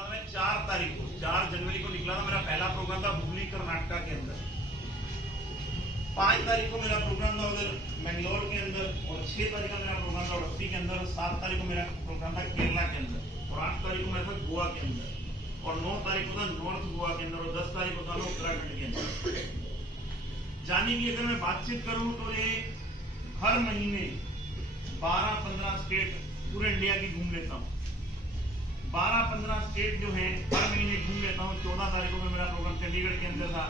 निकला था मैं 4 तारीख को, 4 जनवरी को निकला था। मेरा पहला प्रोग्राम था हुबली कर्नाटक के अंदर। 5 तारीख को मेरा प्रोग्राम था उधर मैंगलोर के अंदर, और 6 तारीख को मेरा प्रोग्राम था उडुपी के अंदर, और 7 तारीख को मेरा प्रोग्राम था केरला के अंदर, और 8 तारीख को मैं था गोवा के अंदर, और 9 तारीख को था नॉर्थ गोवा के अंदर, और 10 तारीख को था उत्तराखंड के अंदर। जाने की अगर मैं बातचीत करूं तो ये हर महीने 12-15 स्टेट पूरे इंडिया की घूम लेता हूँ। 12-15 स्टेट जो है हर महीने घूम लेता हूँ। 14 तारीख को मेरा प्रोग्राम चंडीगढ़ के अंदर था।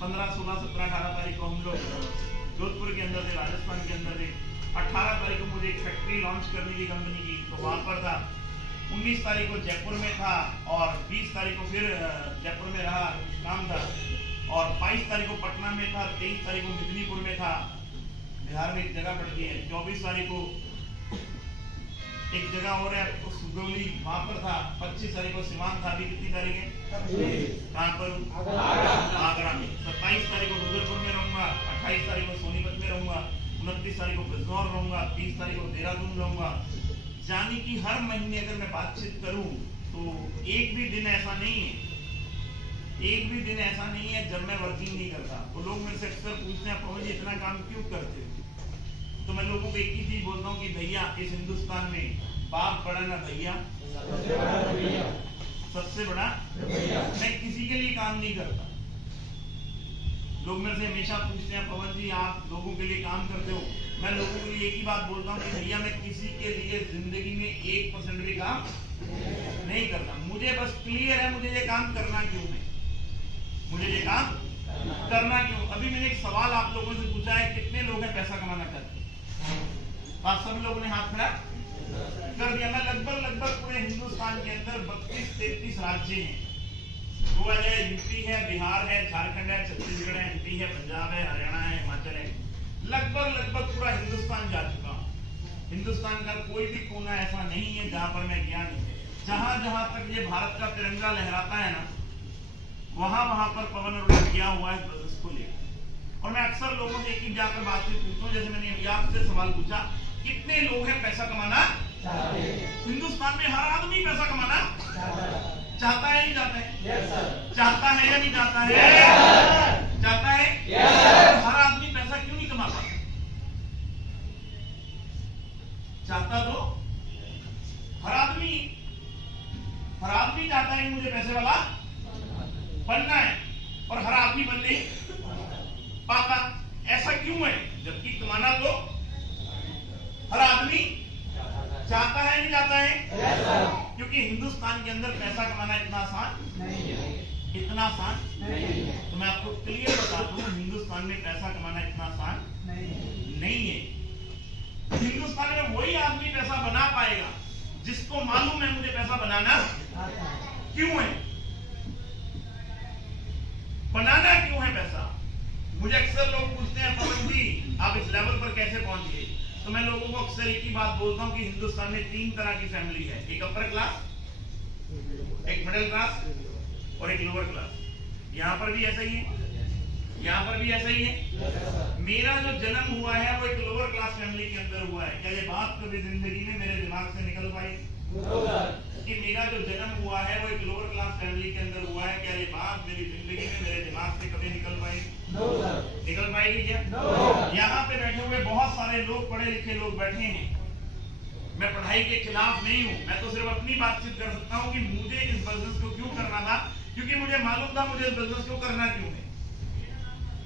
15, 16, 17, 18 तारीख को हम लोग जोधपुर के अंदर थे, राजस्थान के अंदर थे। 18 तारीख को मुझे एक फैक्ट्री लॉन्च करनी थी कंपनी की, तो वहां पर था। 19 तारीख को जयपुर में था, और 20 तारीख को फिर जयपुर में रहा, काम था, और 22 तारीख को पटना में था। 23 तारीख को मिदनीपुर में था, बिहार में एक जगह पड़ती है। 24 तारीख को एक जगह और है तो सुगौली, वहां पर था। 25 तारीख को सिवान था। अभी कितनी तारीख है? कहाँ पर? आगरा में। 27 तारीख को रुद्रपुर में रहूंगा। 28 तारीख को सोनीपत में रहूंगा। 29 तारीख को बिजनौर रहूंगा। 30 तारीख को देहरादून रहूंगा। जाने की हर महीने अगर मैं बातचीत करूं तो एक भी दिन ऐसा नहीं है, एक भी दिन ऐसा नहीं है जब मैं वर्किंग नहीं करता। वो लोग मेरे से अक्सर पूछते हैं, पवन जी इतना काम क्यों करते हो? तो मैं लोगों को एक ही चीज बोलता हूँ कि भैया इस हिंदुस्तान में बाप बड़ा ना भैया, सबसे बड़ा मैं किसी के लिए काम नहीं करता। लोग मेरे से हमेशा पूछते हैं, पवन जी आप लोगों के लिए काम करते हो? मैं लोगों के लिए एक ही बात बोलता हूँ कि भैया मैं किसी के लिए जिंदगी में 1% भी काम नहीं करता। मुझे बस क्लियर है मुझे ये काम करना क्यों है, मुझे ये काम करना क्यों। अभी मैंने एक सवाल आप लोगों से पूछा है, कितने लोग हैं पैसा कमाना चाहते हैं? आप सभी लोगों ने हाथ खड़ा कर दिया। मैं लगभग पूरे हिंदुस्तान के अंदर 32-33 राज्य हैं। गोवा है, यूपी है, बिहार है, झारखंड है, छत्तीसगढ़ है, एमपी है, पंजाब है, हरियाणा है, हिमाचल है। लगभग पूरा हिंदुस्तान जा चुका हूँ। हिंदुस्तान का कोई भी कोना ऐसा नहीं है जहां पर मैं गया नहीं। जहां तक ये भारत का तिरंगा लहराता है ना, वहां पर पवन अरोड़ा गया हुआ है बिजनेस को लेकर। और मैं अक्सर लोगों से एक ही जाकर बातचीत पूछता हूँ, जैसे मैंने आपसे सवाल पूछा, कितने लोग हैं पैसा कमाना चाहते हैं? हिंदुस्तान में हर आदमी पैसा कमाना चाहता है, नहीं चाहता है? चाहता है या नहीं चाहता है? चाहता है। हर आदमी पैसा क्यों नहीं कमा पाता? चाहता तो हर आदमी चाहता है कि मुझे पैसे वाला बनना है, और हर आदमी बन नहीं पाता। ऐसा क्यों है? जबकि कमाना तो हर आदमी चाहता है, नहीं चाहता है? क्योंकि हिंदुस्तान के अंदर पैसा कमाना इतना आसान नहीं है, इतना आसान नहीं है। तो मैं आपको क्लियर बताता हूँ, हिंदुस्तान में पैसा कमाना इतना आसान नहीं है। हिंदुस्तान में वही आदमी पैसा बना पाएगा जिसको मालूम है मुझे पैसा बनाना क्यों है, बनाना क्यों है पैसा। मुझे अक्सर लोग पूछते हैं, पवन जी आप इस लेवल पर कैसे पहुंच गए? तो मैं लोगों को अक्सर एक ही बात बोलता हूं कि हिंदुस्तान में 3 तरह की फैमिली है, एक अपर क्लास, एक मिडिल क्लास और एक लोअर क्लास। यहाँ पर भी ऐसा ही है, यहाँ पर भी ऐसा ही है। मेरा जो जन्म हुआ है वो एक लोअर क्लास फैमिली के अंदर हुआ है। क्या ये बात कभी जिंदगी में मेरे दिमाग से निकल पाई कि मेरा जो जन्म हुआ है वो एक लोअर क्लास फैमिली के अंदर हुआ है? क्या ये बात मेरी जिंदगी में मेरे दिमाग से कभी निकल पाई? निकल पाएगी क्या? यहाँ पे बैठे हुए बहुत सारे लोग, पढ़े लिखे लोग बैठे हैं। मैं पढ़ाई के खिलाफ नहीं हूँ, मैं तो सिर्फ अपनी बातचीत कर सकता हूँ कि मुझे इस बिजनेस को क्यों करना था, क्योंकि मुझे मालूम था मुझे इस बिजनेस को करना क्यों है।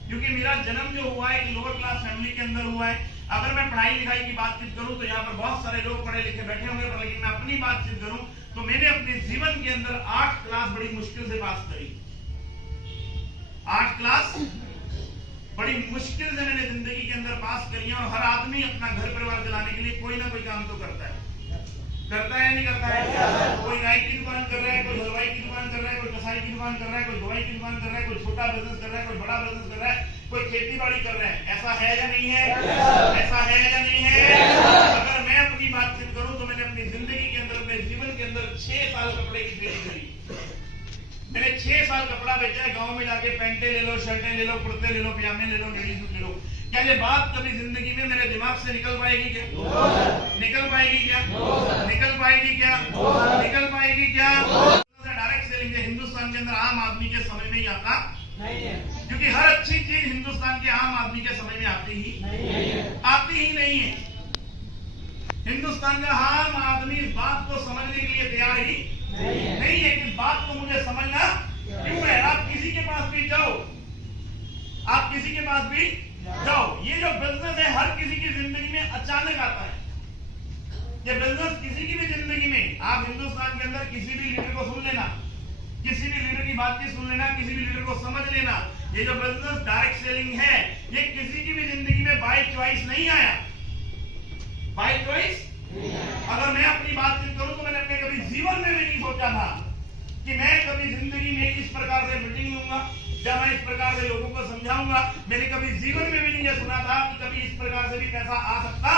क्योंकि मेरा जन्म जो हुआ है एक लोअर क्लास फैमिली के अंदर हुआ है। अगर मैं पढ़ाई लिखाई की बातचीत करूं तो यहाँ पर बहुत सारे लोग पढ़े लिखे बैठे होंगे, पर लेकिन मैं अपनी बातचीत करूं तो मैंने अपने जीवन के अंदर 8 क्लास बड़ी मुश्किल से पास करी। 8 क्लास बड़ी मुश्किल से मैंने जिंदगी के अंदर पास करी है। और हर आदमी अपना घर परिवार चलाने के लिए कोई ना कोई काम तो करता है नहीं करता है? कोई नाई की दुकान कर रहा है, कोई हलवाई की दुकान कर रहा है, कोई कसाई की दुकान कर रहा है, कोई दवाई की दुकान कर रहा है, कोई छोटा बिजनेस कर रहा है, कोई बड़ा बिजनेस कर रहा है, कोई खेती बाड़ी कर रहा है। ऐसा है या नहीं है? ऐसा है या नहीं है? अगर मैं अपनी बातचीत करूं तो मैंने अपनी जिंदगी के अंदर, अपने जीवन के अंदर 6 साल कपड़े की खेती करी। मैंने 6 साल कपड़ा बेचा है। गाँव में जाके पैंटे ले लो, शर्टें ले लो, कुर्ते ले लो, पजामे ले लो, लेडीज सूट ले लो। क्या ये बात कभी जिंदगी में मेरे दिमाग से निकल पाएगी क्या? निकल पाएगी क्या? निकल पाएगी क्या? निकल पाएगी क्या? अंदर आम आदमी के समझ में ही आता नहीं है, क्योंकि हर अच्छी चीज हिंदुस्तान के आम आदमी के समझ में आती ही नहीं है। हिंदुस्तान का आम आदमी इस बात को समझने के लिए तैयार ही नहीं है कि बात को मुझे समझना क्यों है। आप किसी के पास भी जाओ, ये जो बिजनेस है हर किसी की जिंदगी में अचानक आता है। ये बिजनेस किसी की भी जिंदगी में, आप हिंदुस्तान के अंदर किसी भी लीडर को सुन लेना, किसी भी लीडर की बातचीत सुन लेना, किसी भी लीडर को समझ लेना, ये जो बिजनेस डायरेक्ट सेलिंग है ये किसी की भी जिंदगी में बाय चॉइस नहीं आया। बाय चॉइस अगर मैं अपनी बातचीत करूं तो मैंने अपने कभी जीवन में भी नहीं सोचा था कि मैं कभी जिंदगी में इस प्रकार से मीटिंग लूंगा या मैं इस प्रकार से लोगों को समझाऊंगा। मैंने कभी जीवन में भी नहीं ये सुना था कि कभी इस प्रकार से भी पैसा आ सकता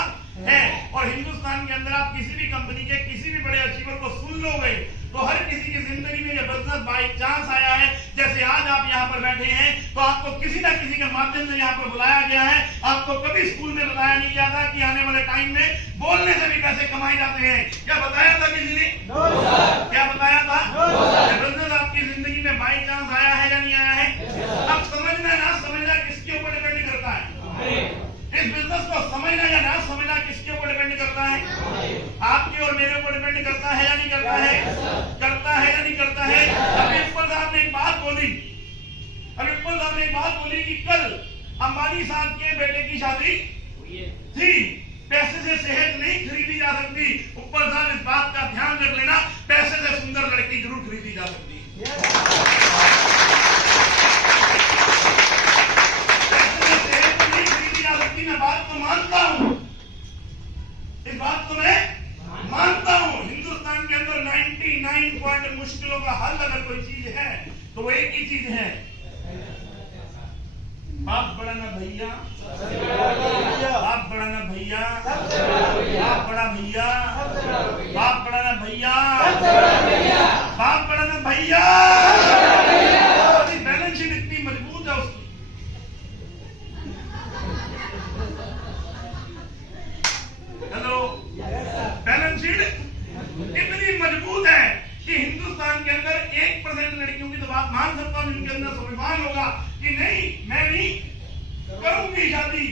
है। और हिंदुस्तान के अंदर आप किसी भी कंपनी के किसी भी बड़े अचीवर को सुन लोगे तो हर किसी की जिंदगी में ये बिजनेस बाय चांस आया है। जैसे आज आप यहाँ पर बैठे हैं तो आपको किसी न किसी के माध्यम से यहाँ पर बुलाया गया है। आपको कभी स्कूल में बताया नहीं गया था कि आने वाले टाइम में बोलने से भी पैसे कमाए जाते हैं। क्या बताया था किसी ने? क्या बताया था? बिजनेस आपकी जिंदगी में बाय चांस आया है या नहीं आया है? अब समझना ना समझना किसके ऊपर डिपेंड करता है। इस बिजनेस को समझना या ना समझना किसके ऊपर डिपेंड करता है? आपके और मेरे ऊपर डिपेंड करता है या नहीं करता है? करता है या नहीं करता है? अभी इकबाल साहब ने एक बात बोली कि कल अंबानी साहब के बेटे की शादी थी, पैसे से सेहत नहीं खरीदी जा सकती। ऊपर साहब इस बात का ध्यान रख लेना, पैसे से सुंदर लड़की जरूर खरीदी जा सकती है। पैसे से सेहत नहीं खरीदी जा सकती। मैं बात को मानता हूं, इस बात को मैं मानता हूं। हिंदुस्तान के अंदर 99 पॉइंट मुश्किलों का हल अगर कोई चीज है तो वो एक ही चीज है, बाप बड़ा ना भैया, बाप बड़ा ना भैया, बाप बड़ा भैया, बाप बड़ा ना भैया, बाप बड़ा ना भैया। बैलेंस शीट इतनी मजबूत है उसकी। हेलो, बैलेंस शीट इतनी मजबूत है कि हिंदुस्तान के अंदर 1% लड़कियों की तो बात मान सकता हूं जिनके अंदर स्वाभिमान होगा कि नहीं मैं नहीं करूंगी शादी,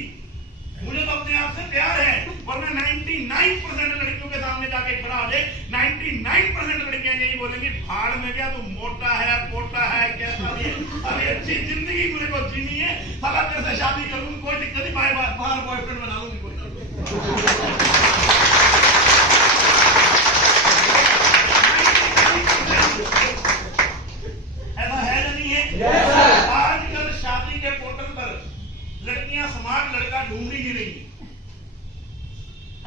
मुझे तो अपने आप से प्यार है। वरना 99% लड़कियों के सामने जाके खड़ा हो जाए, 99% लड़कियां यही बोलेंगी भाड़ में क्या तू मोटा है पोटा है कैसा भी है, अभी अच्छी जिंदगी मुझे को जीनी है, साला तेरे से शादी करूंगी कोई दिक्कत नहीं, बाहर बॉयफ्रेंड बना लूंगी कोई ऐसा है या नहीं है? आजकल शादी के पोर्टल पर लड़कियां स्मार्ट लड़का ढूंढ ही नहीं रही।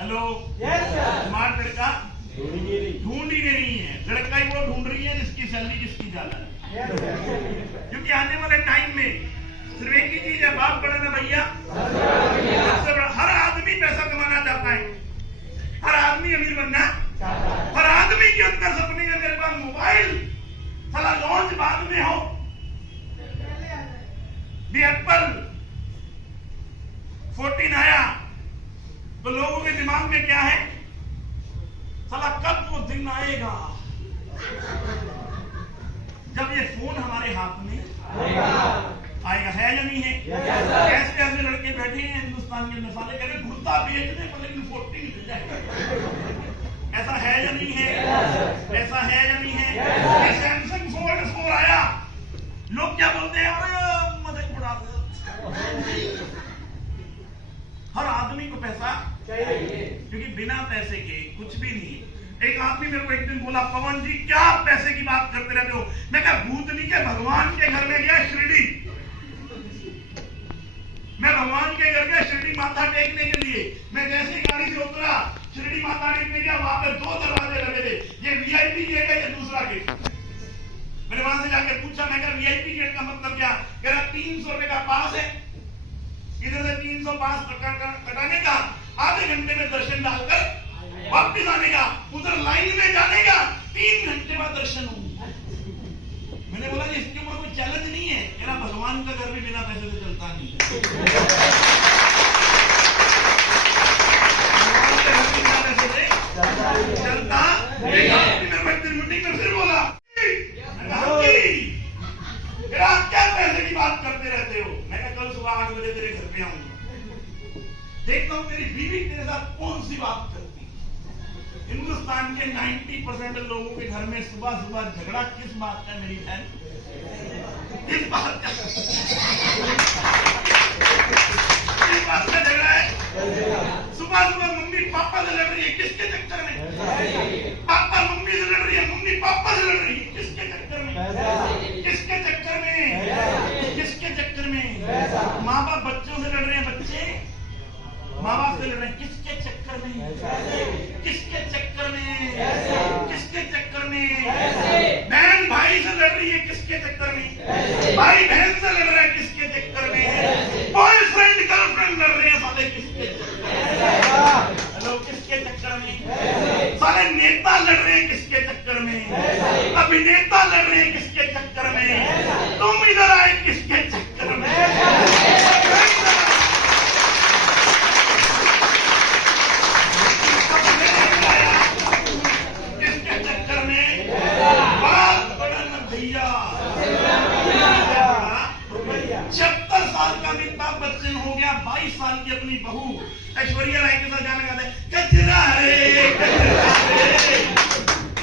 हेलो, स्मार्ट लड़का ढूंढ ही नहीं है, लड़का ही वो ढूंढ रही है जिसकी सैलरी जिसकी ज्यादा है। क्योंकि आने वाले टाइम में सिर्फ एक ही चीज है, बाप बड़ा ना भैया, सबसे बड़ा। हर आदमी पैसा कमाना चाहता है, हर आदमी अमीर बनना, हर आदमी के अंदर सपने है मेरे पास मोबाइल साला लॉन्च बाद में हो, भी एप्पल 14 आया तो लोगों के दिमाग में क्या है, साला कब वो दिन आएगा जब ये फोन हमारे हाथ में आएगा। है या नहीं है? ऐसे ऐसे लड़के बैठे हैं हिंदुस्तान के मसाले कह रहे घुड़ता बेचने पर लेकिन 14 मिल जाए। ऐसा है या नहीं है? ऐसा है या नहीं है? सैमसंग फोल्ड 4 आया, लोग क्या बोलते हैं, अरे मजाक उड़ाते। हर आदमी को पैसा चाहिए क्योंकि बिना पैसे के कुछ भी नहीं। एक आदमी मेरे को एक दिन बोला, पवन जी क्या आप पैसे की बात करते रहते हो? मैं कहा भूतनी के भगवान के घर में गया शिरडी, मैं भगवान के घर गया शिरडी माथा टेकने के लिए। मैं जैसे गाड़ी से उतरा शिरडी माथा टेकने गया, वहां पे 2 दरवाजे लगे थे, ये वीआईपी गेट है, ये दूसरा गेट। मैंने वहां से जाकर पूछा, मैं कहा वीआईपी गेट का मतलब क्या? कह रहा 300 रुपए का पास है, इधर से 300 पास कटाने का, आधे घंटे में दर्शन डालकर वापस आने का, उधर लाइन में जाने का, 3 घंटे बाद दर्शन होंगे। मैंने बोला जी इसके ऊपर कोई चैलेंज नहीं है। कह रहा भगवान का घर भी बिना पैसे से चलता नहीं, भगवान का घर भी बिना पैसे से चलता। मीटिंग में फिर बोला देखता हूं मेरी बीवी तेरे साथ कौन सी बात करती। हिंदुस्तान के 90% लोगों के घर में सुबह सुबह झगड़ा किस बात का मेरी बहन? किस बात का? किस बात का झगड़ा है? सुबह सुबह मम्मी पापा से लड़ रही है, किसके चक्कर में? पापा मम्मी से लड़ रही है, मम्मी पापा से लड़ रही है, किसके चक्कर में? किसके चक्कर में? किसके चक्कर में? माँ बाप बच्चों से लड़ रहे हैं, बच्चे माँ बाप से लड़ रहे हैं, किसके चक्कर में? किसके चक्कर में? किसके चक्कर में? बहन भाई से लड़ रही है, किसके चक्कर में? भाई बहन से लड़ रहा है, किसके चक्कर में? बॉयफ्रेंड गर्लफ्रेंड लड़ रहे हैं, साले किसके चक्कर में? हेलो, किसके चक्कर में? साले नेता लड़ रहे हैं, किसके चक्कर में? अभिनेता लड़ रहे हैं, किसके चक्कर में? तुम इधर आए, किसके चक्कर में? किसके चक्कर में? बात बड़ा न भैया। 76 साल का अमिताभ बच्चन हो गया, 22 साल की अपनी बहू ऐश्वर्या राय के साथ गाना गाता है, कचरा रे कचरा रे,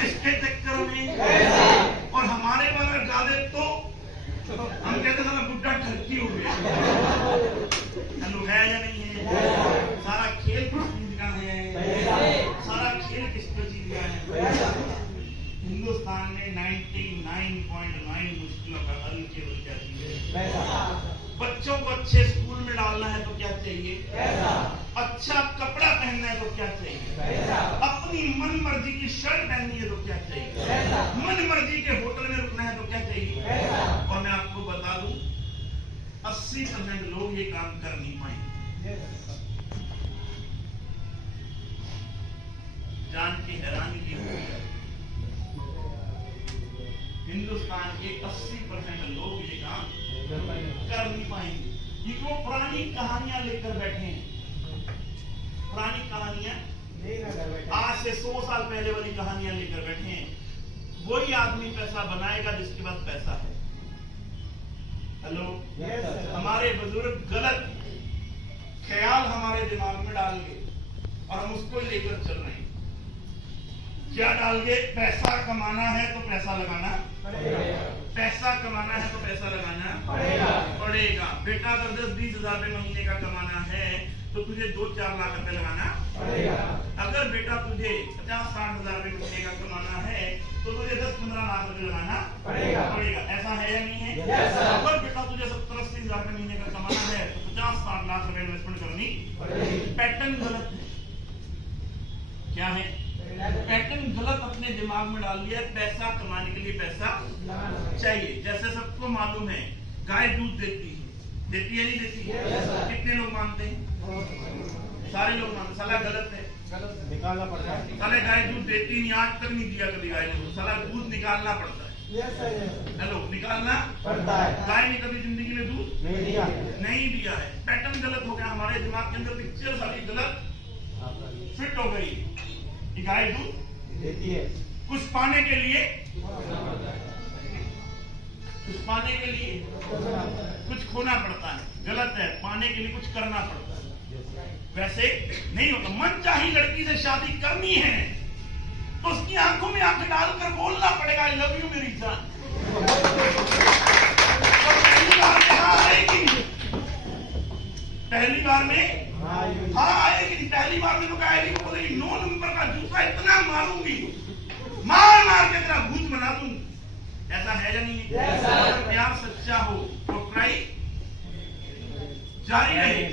किसके चक्कर में? और हमारे वाला गा दे तो हम कहते हैं बुड्ढा ठरकी हो गया। हेलो, है या नहीं है? सारा खेल किस चीज का है? सारा खेल किस चीज का है? हिंदुस्तान में 99.9 मुश्किलों का हल केवल क्या चाहिए? बच्चों को अच्छे स्कूल में डालना है तो क्या चाहिए? अच्छा कपड़ा पहनना है तो क्या चाहिए? अपनी मन मर्जी की शर्ट पहननी है तो क्या चाहिए? मन मर्जी के होटल में रुकना है तो क्या चाहिए? और मैं आपको बता दूं, 80% लोग ये काम कर नहीं पाएंगे। जान की हैरानी की होगी, हिंदुस्तान के 80% लोग ये काम कर नहीं पाएंगे, क्योंकि वो पुरानी कहानियां लेकर बैठे हैं। पुरानी कहानियां, आज से 100 साल पहले वाली कहानियां लेकर बैठे हैं। वही आदमी पैसा बनाएगा जिसके पास पैसा है। हेलो, हमारे बुजुर्ग गलत ख्याल हमारे दिमाग में डाल गए और हम उसको लेकर चल रहे हैं। क्या डाल के? पैसा कमाना है तो पैसा लगाना पड़ेगा। पैसा कमाना है तो पैसा लगाना पड़ेगा। बेटा अगर 10-20 हजार रुपए महीने का कमाना है तो तुझे 2-4 लाख रुपए लगाना पड़ेगा। अगर बेटा तुझे 50-60 हजार रुपए महीने का कमाना है तो तुझे 10-15 लाख रुपए लगाना पड़ेगा। ऐसा है या नहीं है? अगर बेटा तुझे 70-80 हजार रुपए महीने का कमाना है तो 50-60 लाख रुपए इन्वेस्टमेंट करनी पड़ेगी। पैटर्न गलत है। क्या है? पैटर्न गलत अपने दिमाग में डाल दिया। पैसा कमाने के लिए पैसा चाहिए। जैसे सबको मालूम है गाय दूध देती है नहीं देती है? कितने लोग मानते हैं? सारे लोग मानते। साला गलत है, निकालना पड़ता है। साले गाय दूध देती नहीं, आज तक नहीं दिया कभी गाय ने। साला दूध निकालना पड़ता है। हेलो, निकालना पड़ता है। गाय ने कभी जिंदगी में दूध नहीं दिया है। पैटर्न गलत हो गया हमारे दिमाग के अंदर। पिक्चर सारी गलत फिट हो गई। गाय दूध देती है, कुछ पाने के लिए, कुछ पाने के लिए कुछ खोना पड़ता है। गलत है, पाने के लिए कुछ करना पड़ता है। वैसे नहीं होता। मन चाही लड़की से शादी करनी है तो उसकी आंखों में आंख डालकर बोलना पड़ेगा, आई लव यू मेरी जान। तो पहली बार में हाँ आएगी, पहली बार में हाँ आएगी। पहली बार में तो आएगी, बोलेगी 9 नंबर का जूता इतना मारूंगी, मार मार के तेरा भूत बना दूंगी। ऐसा है या नहीं है? अगर प्यार सच्चा हो तो ट्राई जारी रहे।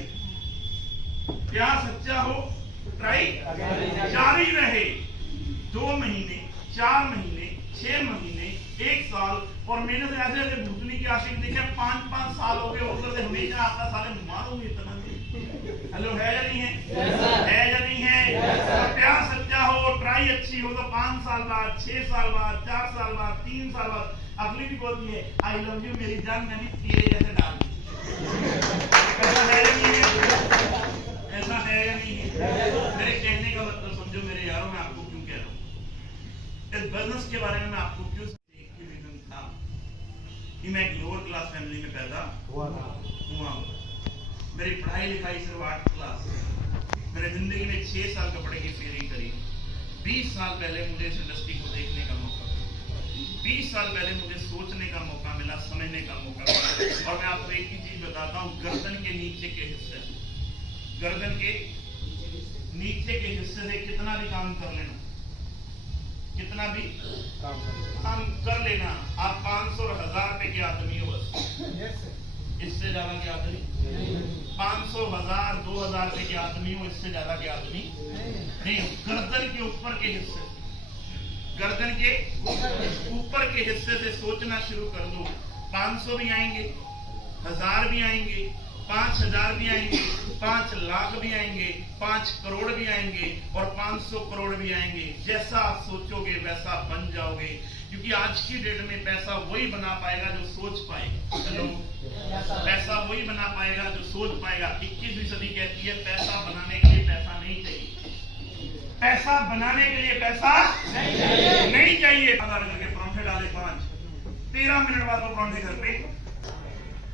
प्यार सच्चा हो तो ट्राई जारी रहे। 2 महीने, 4 महीने, 6 महीने, 1 साल, और मैंने तो ऐसे ऐसे भूतनी की आशिक देखे 5-5 साल हो गए। उधर से हमेशा आता साले मारूंगी इतना। हेलो, है या नहीं है? है या नहीं है? तो प्यार सच्चा हो, ट्राई अच्छी हो तो 5 साल बाद, 6 साल बाद, 4 साल बाद, 3 साल बाद अगली भी बोलती है आई लव यू मेरी जान, मैं भी तेरे जैसे डाल। ऐसा है या नहीं है? ऐसा है या नहीं है? मेरे कहने का मतलब समझो मेरे यारों, मैं आपको क्यों कह रहा हूँ इस बिजनेस के बारे में। मैं आपको क्यों रीजन था कि मैं एक लोअर क्लास फैमिली में पैदा हुआ। मेरी पढ़ाई लिखाई सिर्फ 8th क्लास मैंने जिंदगी में 6 साल कपड़े की फेयरिंग करी। 20 साल पहले मुझे इस इंडस्ट्री को देखने का मौका मिला, 20 साल पहले मुझे सोचने का मौका मिला, समझने का मौका मिला। और मैं आपको एक ही चीज बताता हूँ, गर्दन के नीचे के हिस्से, गर्दन के नीचे के हिस्से से कितना भी काम कर लेना, कितना भी काम कर लेना, आप 500 और 1000 रुपए के आदमी हो बस, इससे ज्यादा के आदमी 500, 1000, 2000 रुपए के आदमी हो, इससे ज्यादा के आदमी नहीं। गर्दन के ऊपर के हिस्से, गर्दन के ऊपर के हिस्से से सोचना शुरू कर दो। 500 भी आएंगे, 1000 भी आएंगे, 5000 भी आएंगे, 5 लाख भी आएंगे, 5 करोड़ भी आएंगे और 500 करोड़ भी आएंगे। जैसा आप सोचोगे वैसा बन जाओगे, क्योंकि आज की डेट में पैसा वही बना पाएगा जो सोच पाएगा। चलो, पैसा वही बना पाएगा जो सोच पाएगा। 21वीं सदी कहती है पैसा बनाने के लिए पैसा नहीं चाहिए, पैसा बनाने के लिए पैसा नहीं चाहिए। करके परांठे डाले 5, 13 मिनट बाद वो परांठे घर पे,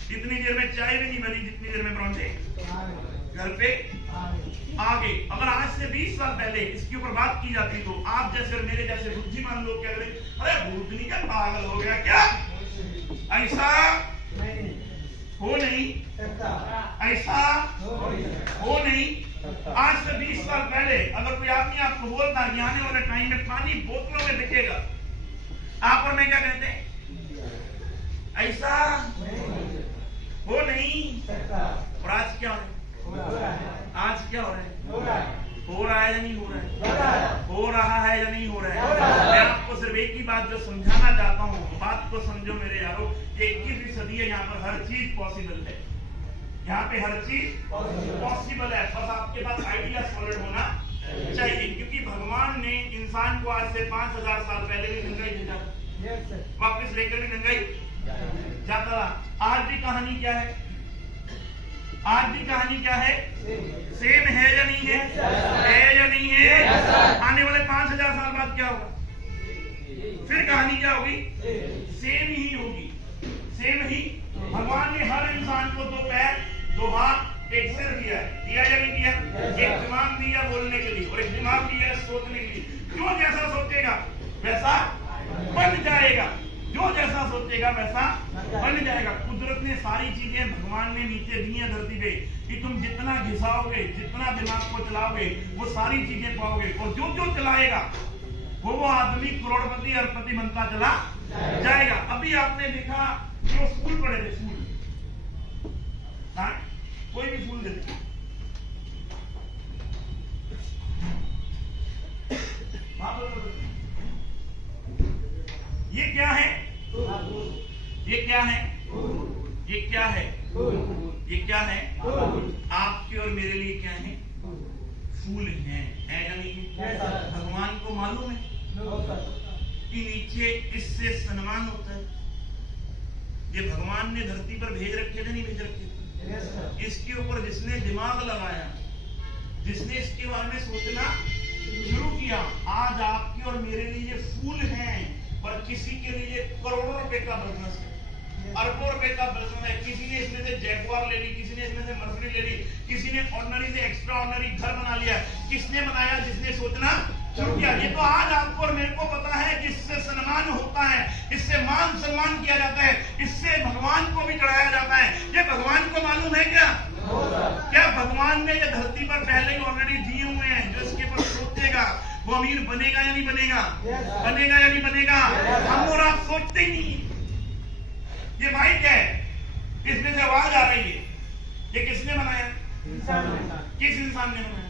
इतनी देर में चाय भी नहीं बनी जितनी देर में परांठे घर पे आ गए। अगर आज से 20 साल पहले इसके ऊपर बात की जाती तो आप जैसे और मेरे जैसे बुद्धिमान लोग कह रहे, अरे भूतनी क्या पागल हो गया क्या, ऐसा हो नहीं, ऐसा हो नहीं। आज से 20 साल पहले अगर कोई आदमी आपको बोलता कि आने वाले टाइम में पानी बोतलों में बिकेगा, आप और मैं क्या कहते, ऐसा हो नहीं। और आज क्या हो रहा है, आज क्या हो रहा है, हो रहा है या नहीं हो रहा है, हो रहा है या नहीं हो रहा है। मैं आपको सिर्फ एक ही बात जो समझाना चाहता हूँ, बात को समझो मेरे यारों, 21वीं सदी है, यहाँ पर हर चीज पॉसिबल है, यहाँ पे हर चीज पॉसिबल है। बस आपके पास आइडिया सॉलिड होना चाहिए, क्योंकि भगवान ने इंसान को आज से 5000 साल पहले भी गंगाई भेजा, वापस लेकर भी गंगाई जाता रहा। आज भी कहानी क्या है, आज भी कहानी क्या है, सेम है या नहीं है या नहीं है। आने वाले 5000 साल बाद क्या होगा, फिर कहानी क्या होगी, सेम ही होगी, सेम ही। भगवान ने हर इंसान को 2 पैर, 2 हाथ, एक सिर दिया है, दिया या नहीं दिया, एक दिमाग दिया बोलने के लिए और एक दिमाग दिया सोचने के लिए। जो जैसा सोचेगा वैसा बन जाएगा, जो जैसा सोचेगा वैसा बन जाएगा। कुदरत ने सारी चीजें भगवान ने नीचे दी है धरती पे, कि तुम जितना घिसाओगे, जितना दिमाग को चलाओगे वो सारी चीजें पाओगे। और जो जो चलाएगा वो आदमी करोड़पति अरबपति बनता चला जाएगा। अभी आपने देखा जो फूल पड़े थे, फूल, कोई भी फूल देते, ये क्या है, ये क्या है, ये क्या है, ये क्या है, आपके और मेरे लिए क्या है, फूल है या नहीं है। भगवान को मालूम है कि नीचे इससे सम्मान होता है। ये भगवान ने धरती पर भेज रखे थे, नहीं भेज रखे थे। इसके ऊपर जिसने दिमाग लगाया, जिसने इसके बारे में सोचना शुरू किया, आज आपके और मेरे लिए ये फूल हैं, पर किसी के लिए करोड़ों रुपए का बिजनेस है, अरबों रुपए का बिजनेस है। किसी ने इसमें से जैगुआर ले ली, किसी ने इसमें से मर्सिडीज ले ली, किसी ने ऑर्डिनरी से एक्स्ट्रा ऑर्डिनरी घर बना लिया। किसने बनाया, जिसने सोचना शुरू किया। ये तो आज आपको और मेरे को पता है कि इससे सम्मान होता है, इससे मान सम्मान किया जाता है, इससे भगवान को भी चढ़ाया जाता है। ये भगवान को मालूम है क्या, क्या भगवान ने ये धरती पर पहले ही ऑलरेडी दिए हुए हैं। जो इसके ऊपर सोचेगा वो अमीर बनेगा या नहीं बनेगा, बनेगा या नहीं बनेगा। हम और आप सोचते ही नहीं। ये माइक है, इसमें से आवाज आ रही है, ये किसने बनाया, किस इंसान ने बनाया,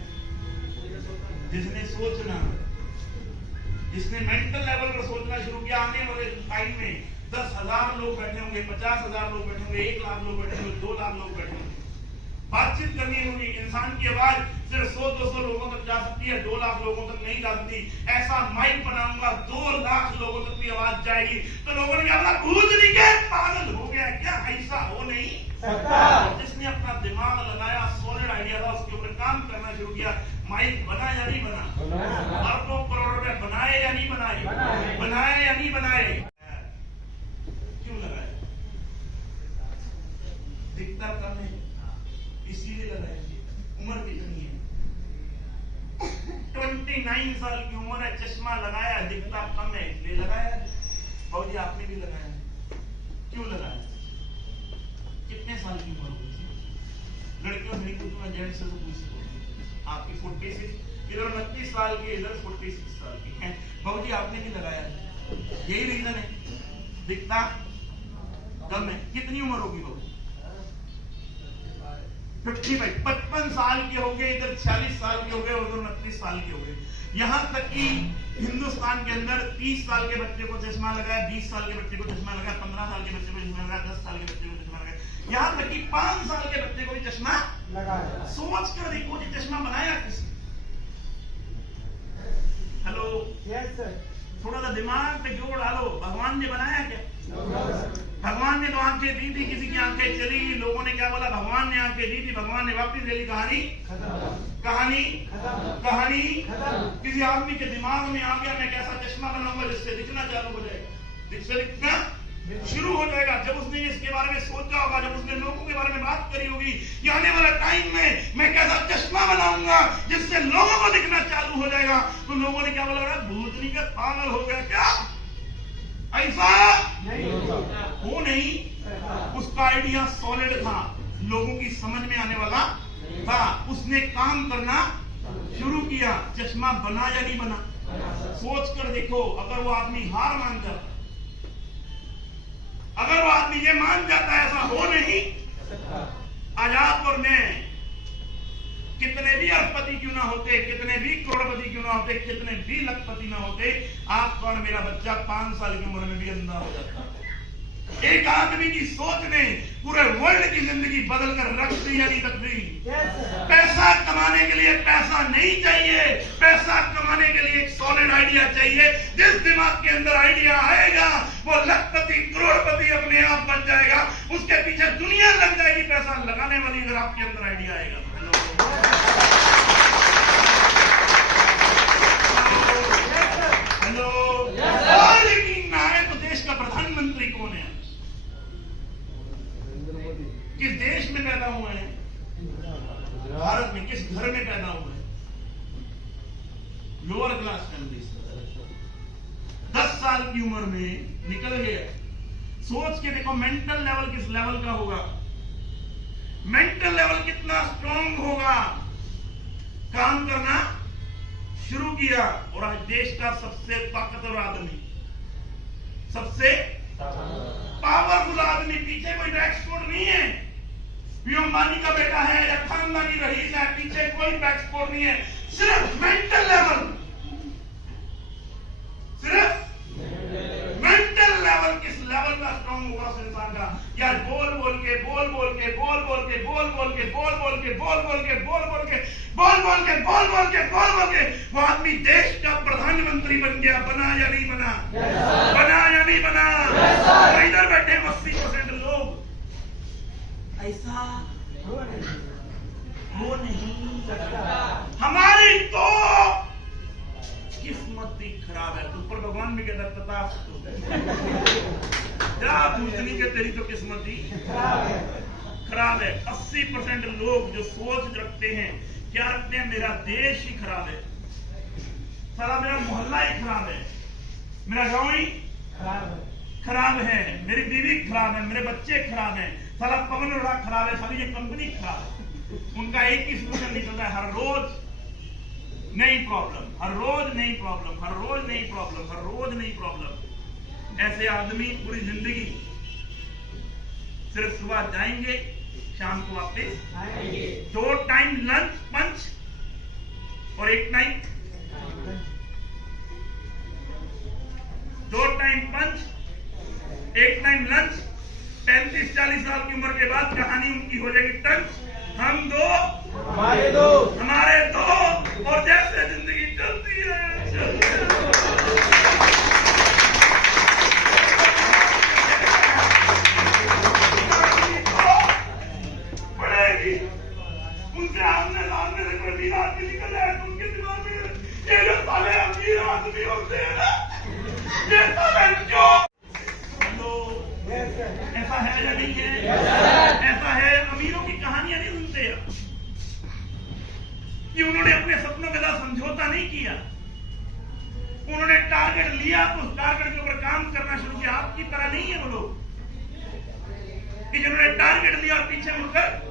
जिसने सोचना, जिसने मेंटल लेवल पर सोचना शुरू किया। आने वाले टाइम में 10,000 लोग बैठे होंगे, 50,000 लोग बैठे होंगे, 1 लाख लोग बैठे होंगे, 2 लाख लोग बैठे होंगे, बातचीत करनी होगी। इंसान की आवाज सिर्फ 100-200 लोगों तक जा सकती है, 2 लाख लोगों तक नहीं जा सकती। ऐसा माइक बनाऊंगा 2 लाख लोगों तक की आवाज जाएगी, तो लोगों ने कहा भूतनी के पागल हो गया क्या, ऐसा हो नहीं सकता। जिसने अपना दिमाग लगाया, सॉलिड आइडिया था, उसके ऊपर काम करना शुरू किया। माइक बना या नहीं बना, अरबों करोड़ रुपए बनाए या नहीं बनाए, बनाए या नहीं बनाए। क्यों लगाया, दिखता कम है इसीलिए लगाया, उम्र कितनी है 59 साल की उम्र है, चश्मा लगाया, दिखता कम है इसलिए लगाया। बाबू जी आपने भी लगाया, क्यों लगाया? कितने साल की उम्र होगी? लड़कियों से पूछूंगा, जेंट्स से तो पूछ, आपकी 46, इधर 29 साल की, इधर 46 साल की है। बाबू जी आपने भी लगाया, यही रीजन है, दिखता कम है। कितनी उम्र होगी बाबू? 55, 55 साल के हो गए, इधर 46 साल के हो गए, उधर 29 साल के हो गए। यहां तक कि हिंदुस्तान के अंदर 30 साल के बच्चे को चश्मा लगाया, 20 साल के बच्चे को चश्मा लगाया, 15 साल के बच्चे को चश्मा लगाया, 10 साल के बच्चे को चश्मा लगाया, यहां तक कि 5 साल के बच्चे को भी चश्मा लगाया। सोच कर देखो जी, चश्मा बनाया किसने? हेलो, यस सर, थोड़ा सा दिमाग पे जोर डालो, भगवान ने बनाया क्या? भगवान ने तो आंखें दी थी, किसी की आंखें चली, लोगों ने क्या बोला? भगवान ने आंखें दी थी, भगवान ने वापस ले ली। कहानी कहानी कहानी किसी आदमी के दिमाग में आ गया, मैं कैसा चश्मा बनाऊंगा जिससे दिखना चालू हो जाएगा, जिससे दिखना शुरू हो जाएगा। जब उसने इसके बारे में सोचा होगा, जब उसने लोगों के बारे में बात करी होगी कि आने वाला टाइम में मैं कैसा चश्मा बनाऊंगा जिससे लोगों को दिखना चालू हो जाएगा, तो लोगों ने क्या बोला? भूतनी का पागल हो गया क्या? ऐसा नहीं हो नहीं। उसका आइडिया सॉलिड था, लोगों की समझ में आने वाला था, उसने काम करना शुरू किया। चश्मा बना या नहीं बना? सोच कर देखो, अगर वो आदमी हार मान जाता, अगर वो आदमी ये मान जाता ऐसा हो नहीं, आज आप और मैं कितने भी अरबपति क्यों ना होते, कितने भी करोड़पति क्यों ना होते, कितने भी लखपति ना होते, आपका और मेरा बच्चा 5 साल की उम्र में भी अंधा हो जाता। एक आदमी की सोच ने पूरे वर्ल्ड की जिंदगी बदल कर रख दी या नहीं रख दी? पैसा कमाने के लिए पैसा नहीं चाहिए, पैसा कमाने के लिए एक सॉलिड आइडिया चाहिए। जिस दिमाग के अंदर आइडिया आएगा वो लखपति करोड़पति अपने आप बन जाएगा, उसके पीछे दुनिया लग जाएगी पैसा लगाने वाली, अगर आपके अंदर आइडिया आएगा। हेलो, यकीन ना आए तो देश का प्रधानमंत्री कौन है? किस देश में पैदा हुए हैं? भारत में। किस घर में पैदा हुए हैं? लोअर क्लास फैमिली से। 10 साल की उम्र में निकल गया। सोच के देखो मेंटल लेवल किस लेवल का होगा, मेंटल लेवल कितना स्ट्रांग होगा। काम करना शुरू किया और आज देश का सबसे ताकतवर आदमी, सबसे पावरफुल आदमी, पीछे कोई बैकस्पोर्ट नहीं है, अंबानी का बेटा है या खानदानी रईस है, पीछे कोई बैकस्पोर्ट नहीं है, सिर्फ मेंटल लेवल, सिर्फ मेंटल लेवल किस लेवल का स्ट्रांग होगा उस इंसान का। यार बोल बोल के बोल बोल के बोल बोल के बोल बोल के बोल बोल के बोल बोल के बोल बोल के बोल बोल के बोल बोल के बोल बोल के वो आदमी देश का प्रधानमंत्री बन गया। बना या नहीं बना? बना या नहीं बना? इधर बैठे 80% लोग ऐसा हो नहीं सकता। हमारी तो किस्मत ही खराब है। ऊपर भगवान भी कहता पता क्या पूछनी के तेरी तो किस्मत ही खराब है। 80% लोग जो सोच रखते हैं, क्या रखते हैं? मेरा देश ही खराब है, सारा मेरा मोहल्ला ही खराब है, मेरा गांव ही खराब है, मेरी बीवी खराब है, मेरे बच्चे खराब हैं, सारा पवन विभाग खराब है, सारी ये कंपनी खराब है। उनका एक ही सोल्यूशन निकलता है, हर रोज नई प्रॉब्लम, हर रोज नई प्रॉब्लम, हर रोज नई प्रॉब्लम, हर रोज नई प्रॉब्लम। ऐसे आदमी पूरी जिंदगी सिर्फ सुबह जाएंगे, शाम को वापस आएंगे। 2 टाइम लंच पंच और 1 टाइम 2 टाइम पंच 1 टाइम लंच। 35-40 साल की उम्र के बाद कहानी उनकी हो जाएगी टंच। हम दो हमारे दो, हमारे दो, और जैसे जिंदगी चलती है चलती है। बढ़ेगी उनसे आमने सामने से कोई भी आदमी निकल जाए तो उनके दिमाग में ये जो साले अमीर आदमी होते हैं ना, ये साले जो ऐसा है या नहीं है? ऐसा है। अमीरों की कहानियां नहीं सुनते कि उन्होंने अपने सपनों के साथ समझौता नहीं किया। उन्होंने टारगेट लिया तो उस टारगेट के ऊपर काम करना शुरू किया। आपकी तरह नहीं है वो लोग कि जिन्होंने टारगेट लिया और पीछे मुड़कर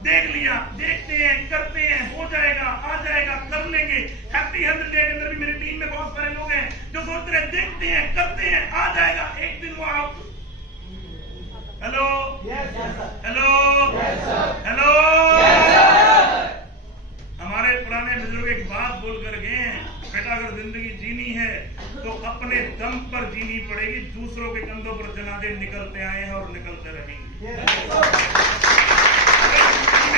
देख लिया। देखते हैं, करते हैं, हो जाएगा, आ जाएगा, कर लेंगे। हैप्पी हेल्थ डे के अंदर भी मेरी टीम में बहुत सारे लोग हैं जो सोचते रहे, देखते हैं, करते हैं, आ जाएगा, एक दिन वो आप। हेलो हेलो हेलो, हमारे पुराने बुजुर्ग एक बात बोल कर गए हैं, बेटा अगर जिंदगी जीनी है तो अपने दम पर जीनी पड़ेगी, दूसरों के कंधों पर जनाजे निकलते आए हैं और निकलते रहेंगे।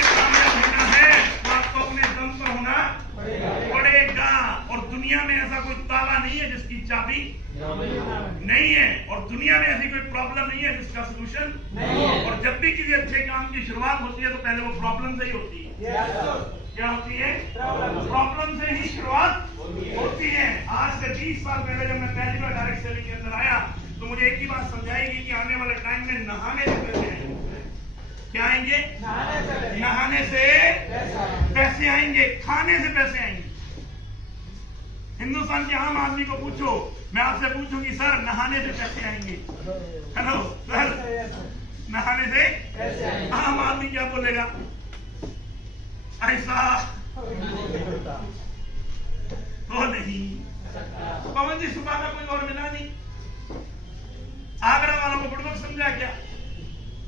कामयाब होना है तो आपको अपने दम पर होना पड़ेगा। और दुनिया में ऐसा कोई ताला नहीं है जिसकी चाबी नहीं है, और दुनिया में ऐसी कोई प्रॉब्लम नहीं है जिसका सोल्यूशन नहीं है। और जब भी किसी अच्छे काम की शुरुआत होती है तो पहले वो प्रॉब्लम से ही होती है। क्या होती है? प्रॉब्लम से ही शुरुआत होती है। आज से 20 साल पहले जब मैं पहली बार डायरेक्ट सेलिंग के अंदर आया तो मुझे एक ही बात समझाएगी कि आने वाले टाइम में नहाने से पैसे आएंगे। क्या आएंगे? नहाने से पैसे आएंगे, खाने से पैसे आएंगे। हिंदुस्तान के आम आदमी को पूछो, मैं आपसे पूछूंगी सर नहाने से पैसे आएंगे, हेलो सर नहाने से आम आदमी क्या बोलेगा? ऐसा तो नहीं। पवन जी सुबह का कोई और मिला नहीं, आगरा वालों को बुड़बक समझा क्या?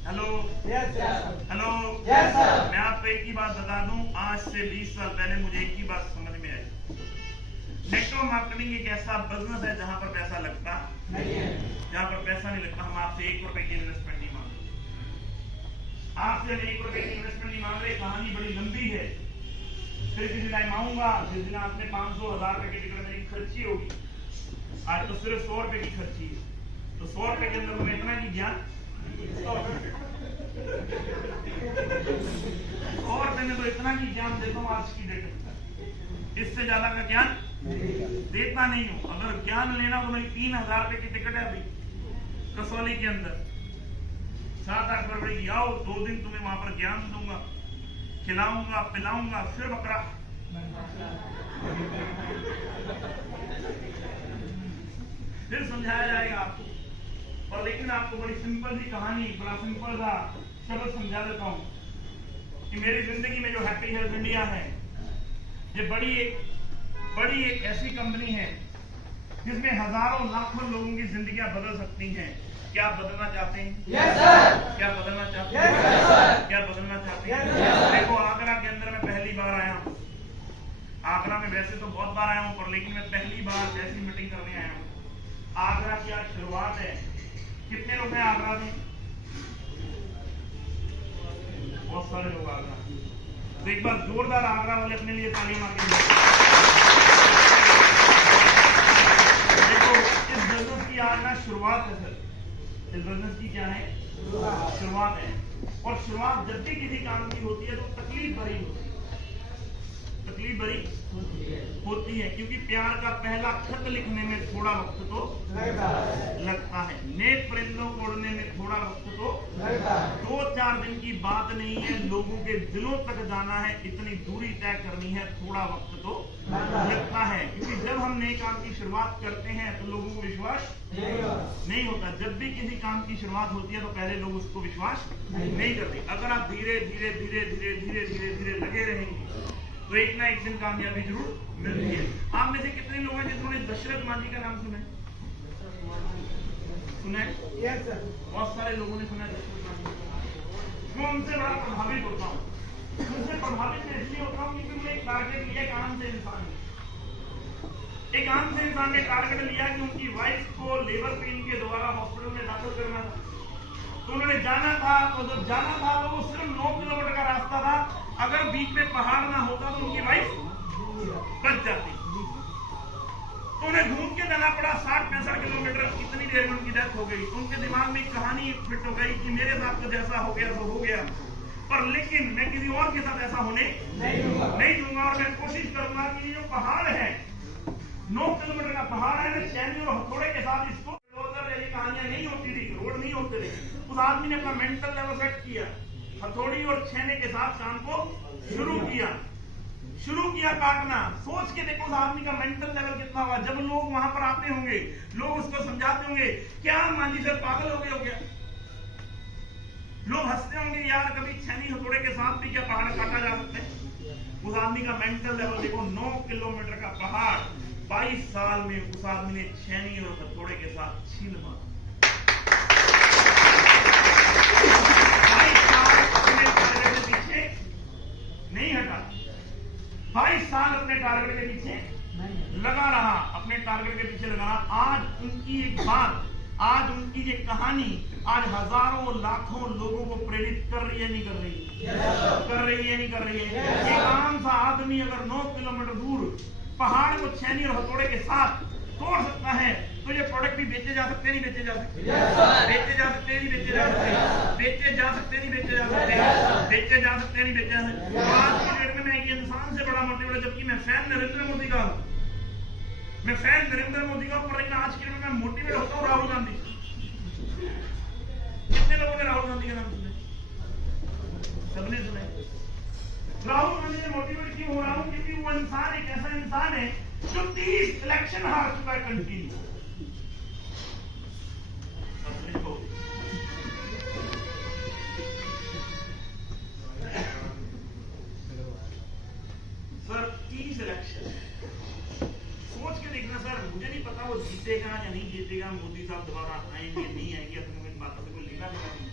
हेलो हेलो, मैं आपको एक ही बात बता दूं, आज से 20 साल पहले मुझे एक ही बात समझ में आई। नेटवर्क मार्केटिंग एक ऐसा बिजनेस है जहां पर पैसा लगता नहीं है, जहां पर पैसा नहीं लगता। हम आपसे 1 रुपए की इन्वेस्टमेंट नहीं मांग रहे, आपसे 1 रुपए की इन्वेस्टमेंट नहीं मांग रहे। कहानी बड़ी लंबी है, फिर किसी टाइम आऊंगा जिस दिन आपने 500-1000 रुपए की टिकट मेरी खर्ची होगी। आज तो सिर्फ 100 रुपए की खर्ची है, तो 100 रुपए के अंदर तुम्हें इतना की ज्ञान 100 रुपए में तो इतना की ज्ञान देता हूँ आज की डेट में, इससे ज्यादा का ज्ञान देता नहीं हूं। अगर ज्ञान लेना तो मेरी 3000 रुपए की टिकट है अभी कसौली के अंदर, 7-8 फरवरी की। आओ, 2 दिन तुम्हें वहां पर ज्ञान दूंगा, खिलाऊंगा, पिलाऊंगा, फिर बकरा फिर समझाया जाएगा आपको। और लेकिन आपको बड़ी सिंपल सी कहानी, बड़ा सिंपल सा शब्द समझा देता हूं कि मेरी जिंदगी में जो हैप्पी हेल्थ इंडिया है, ये बड़ी एक ऐसी कंपनी है जिसमें हजारों लाखों लोगों की जिंदगियां बदल सकती हैं। क्या आप बदलना चाहते हैं? Yes, sir. क्या बदलना चाहते हैं? Yes, sir. क्या बदलना चाहते हैं? Yes, sir. देखो, आगरा के अंदर मैं पहली बार आया हूँ। आगरा में वैसे तो बहुत बार आया हूँ, पर लेकिन मैं पहली बार ऐसी मीटिंग करने आया हूँ। आगरा की आज शुरुआत है। कितने लोग हैं आगरा में? बहुत सारे लोग आगरा। तो एक बार जोरदार आगरा वाले अपने लिए ताली मार के देखो, इस बिजनेस की आज ना शुरुआत है सर। इस बिजनेस की क्या है? शुरुआत है। और शुरुआत जब भी किसी काम की होती है तो तकलीफ भरी होती है, तकलीफ भरी होती है, क्योंकि प्यार का पहला खत लिखने में थोड़ा वक्त तो लगता है, नेक परिंदों को उड़ने में थोड़ा वक्त तो लगता है। 2-4 दिन की बात नहीं है, लोगों के दिलों तक जाना है, इतनी दूरी तय करनी है, थोड़ा वक्त तो लगता है। क्योंकि जब हम नए काम की शुरुआत करते हैं तो लोगों को विश्वास नहीं होता। जब भी किसी काम की शुरुआत होती है तो पहले लोग उसको विश्वास नहीं करते। अगर आप धीरे धीरे धीरे धीरे धीरे धीरे धीरे लगे रहेंगे तो एक ना एक दिन कामयाबी जरूर मिलती है। आप में से कितने लोग हैं जिन्होंने दशरथ मांझी का नाम सुना है? Yes, sir. बहुत सारे लोगों ने सुना है दशरथ मांझी। मैं उनसे बड़ा प्रभावित होता हूँ। उनसे प्रभावित इसलिए होता हूँ क्योंकि उन्होंने एक टारगेट लिया, एक आम से इंसान ने टारगेट लिया कि उनकी वाइफ को लेबर पेन के द्वारा हॉस्पिटल में दाखिल करना था। तो उन्होंने जाना था, तो जब जाना था तो वो सिर्फ 9 किलोमीटर का रास्ता था। अगर बीच में पहाड़ ना होता तो उनकी वाइफ बच जाती। तो उन्हें घूम के जाना पड़ा 60-65 किलोमीटर। इतनी देर में उनकी डेथ हो गई। उनके दिमाग में कहानी फिट हो गई कि मेरे साथ तो जैसा हो गया तो हो गया, पर लेकिन मैं किसी और के साथ ऐसा होने नहीं दूंगा। और मैं कोशिश करूंगा कि ये जो पहाड़ है, 9 किलोमीटर का पहाड़ है, मैं चैनी और हथौड़े के साथ इसको, ये कहानियां नहीं होती थी, रोड नहीं होते थे। उस आदमी ने अपना मेंटल लेवल सेट किया, हथौड़ी और छेने के साथ काम को शुरू किया। शुरू किया काटना। सोच के देखो उस आदमी का मेंटल लेवल कितना हुआ। जब लोग वहां पर आते होंगे, लोग उसको समझाते होंगे, क्या मान लीजिए पागल हो गए हो क्या? लोग हंसते होंगे, यार कभी छेनी हथौड़े के साथ भी क्या पहाड़ काटा जा सकता है? उस आदमी का मेंटल लेवल देखो। 9 किलोमीटर का पहाड़ 22 साल में उस आदमी ने छेनी और हथौड़े के साथ छील मारा। 22 साल अपने टारगेट के पीछे नहीं हटा, 22 साल अपने टारगेट के पीछे लगा रहा, अपने टारगेट के पीछे लगा रहा। आज उनकी एक बात, आज उनकी ये कहानी आज हजारों लाखों लोगों को प्रेरित कर रही है, नहीं कर रही है? कर रही है, नहीं कर रही है? एक आम सा आदमी अगर 9 किलोमीटर दूर पहाड़ को छेनी और हथौड़े के साथ तोड़ सकता है, तो ये प्रोडक्ट भी बेचे जा सकते, नहीं बेचे जा सकते? बेचे जा सकते, नहीं बेचे जा सकते? बेचे जा सकते, नहीं बेचे जा सकते? बेचे जा सकते, नहीं बेचे जा सकते? आज की डेट में मैं एक इंसान से बड़ा मोटिवेट, जबकि मैं फैन नरेंद्र मोदी का, मैं फैन नरेंद्र मोदी का, पर लेकिन आज की डेट में मैं मोटिवेट होता हूँ राहुल गांधी। कितने लोगों ने राहुल गांधी का नाम सुना? सबने सुना है। राहुल गांधी ने मोटिवेट क्यों हो रहा हूं? क्योंकि वो इंसान एक ऐसा इंसान है जो 30 इलेक्शन हार चुका है कंटिन्यू। सर 30 इलेक्शन सोच के देखना सर। मुझे नहीं पता वो जीतेगा या नहीं जीतेगा, मोदी साहब दोबारा आएंगे नहीं आएंगे, अपने को इन बातों से कोई लेना देना नहीं।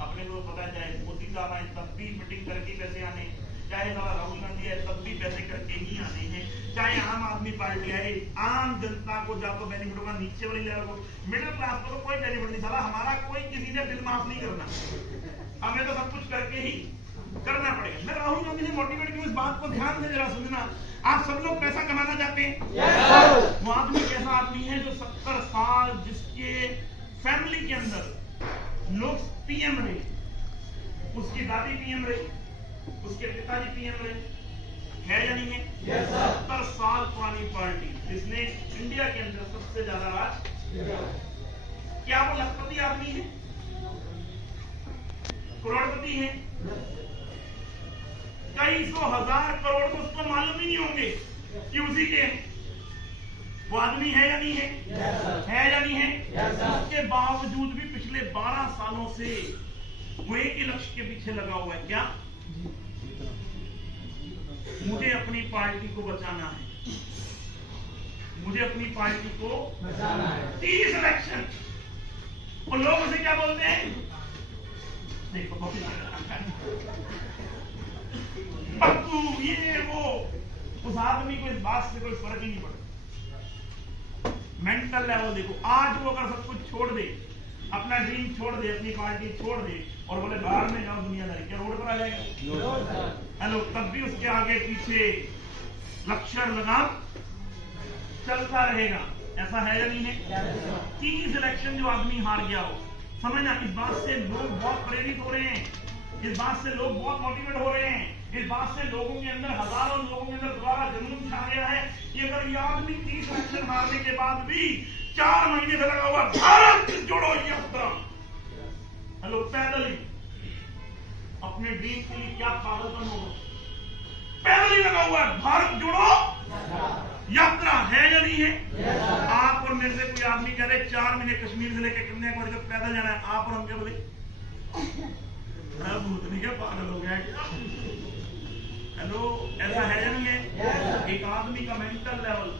अपने को पता है चाहे मोदी साहब आए तब भी मीटिंग करके पैसे आने, चाहे राहुल गांधी आए तब भी पैसे करके ही आने हैं, चाहे आम आदमी पार्टी आए, आम जनता को जब तो बेनिफिट होगा, नीचे वाली लेवल को, मिडिल क्लास को तो कोई बेनिफिट नहीं। साला हमारा कोई किसी ने बिल माफ नहीं करना, हमें तो सब कुछ करके ही करना पड़ेगा। मैं राहुल गांधी ने मोटिवेट क्यों, इस बात को ध्यान से जरा सुनना। आप सब लोग पैसा कमाना चाहते हैं? वो आदमी कैसा आदमी है जो 70 साल जिसके फैमिली के अंदर लोग पीएम रहे, उसकी दादी पीएम रही, उसके पिताजी पीएम रहे, है या नहीं है? 70 साल पुरानी पार्टी जिसने इंडिया के अंदर सबसे ज्यादा राज, क्या वो लखपति आदमी है? करोड़पति है? कई सौ हजार करोड़ तो उसको मालूम ही नहीं होंगे कि उसी के वो आदमी है या नहीं है? है या नहीं है? उसके बावजूद भी पिछले 12 सालों से वो एक ही लक्ष्य के पीछे लगा हुआ है। क्या? मुझे अपनी पार्टी को बचाना है, मुझे अपनी पार्टी को बचाना है। 30 इलेक्शन और लोग उसे क्या बोलते हैं? देखो पप्पू ये वो। उस आदमी को इस बात से कोई फर्क ही नहीं पड़ता। मेंटल लेवल देखो। आज वो अगर सब कुछ छोड़ दे, अपना ड्रीम छोड़ दे, अपनी पार्टी छोड़ दे और बोले बाहर में जाओ दुनियादारी, क्या रोड पर आ जाएगा? हेलो, तब भी उसके आगे पीछे लक्ष्य लगाम चलता रहेगा। ऐसा है या नहीं है? 30 इलेक्शन जो आदमी हार गया हो, समझना, इस बात से लोग बहुत प्रेरित हो रहे हैं, इस बात से लोग बहुत मोटिवेट हो रहे हैं, इस बात से लोगों के अंदर, हजारों लोगों के अंदर दोबारा जुनून छा गया है कि अगर ये आदमी 30 इलेक्शन हारने के बाद भी 4 महीने से लगा हुआ भारत जोड़ो यात्रा, हेलो, पैदल ही अपने ड्रीम के लिए, क्या पागलपन होगा? पैदल ही लगा हुआ है भारत जोड़ो यात्रा, है या नहीं है? आप और मेरे से कोई आदमी कह रहे 4 महीने कश्मीर से लेकर कन्याकुमारी तक पैदल जाना है, आप और हम क्या बोले? भूतनी क्या पागल हो गया क्या? हेलो, ऐसा है या नहीं है? एक आदमी का मेंटल लेवल,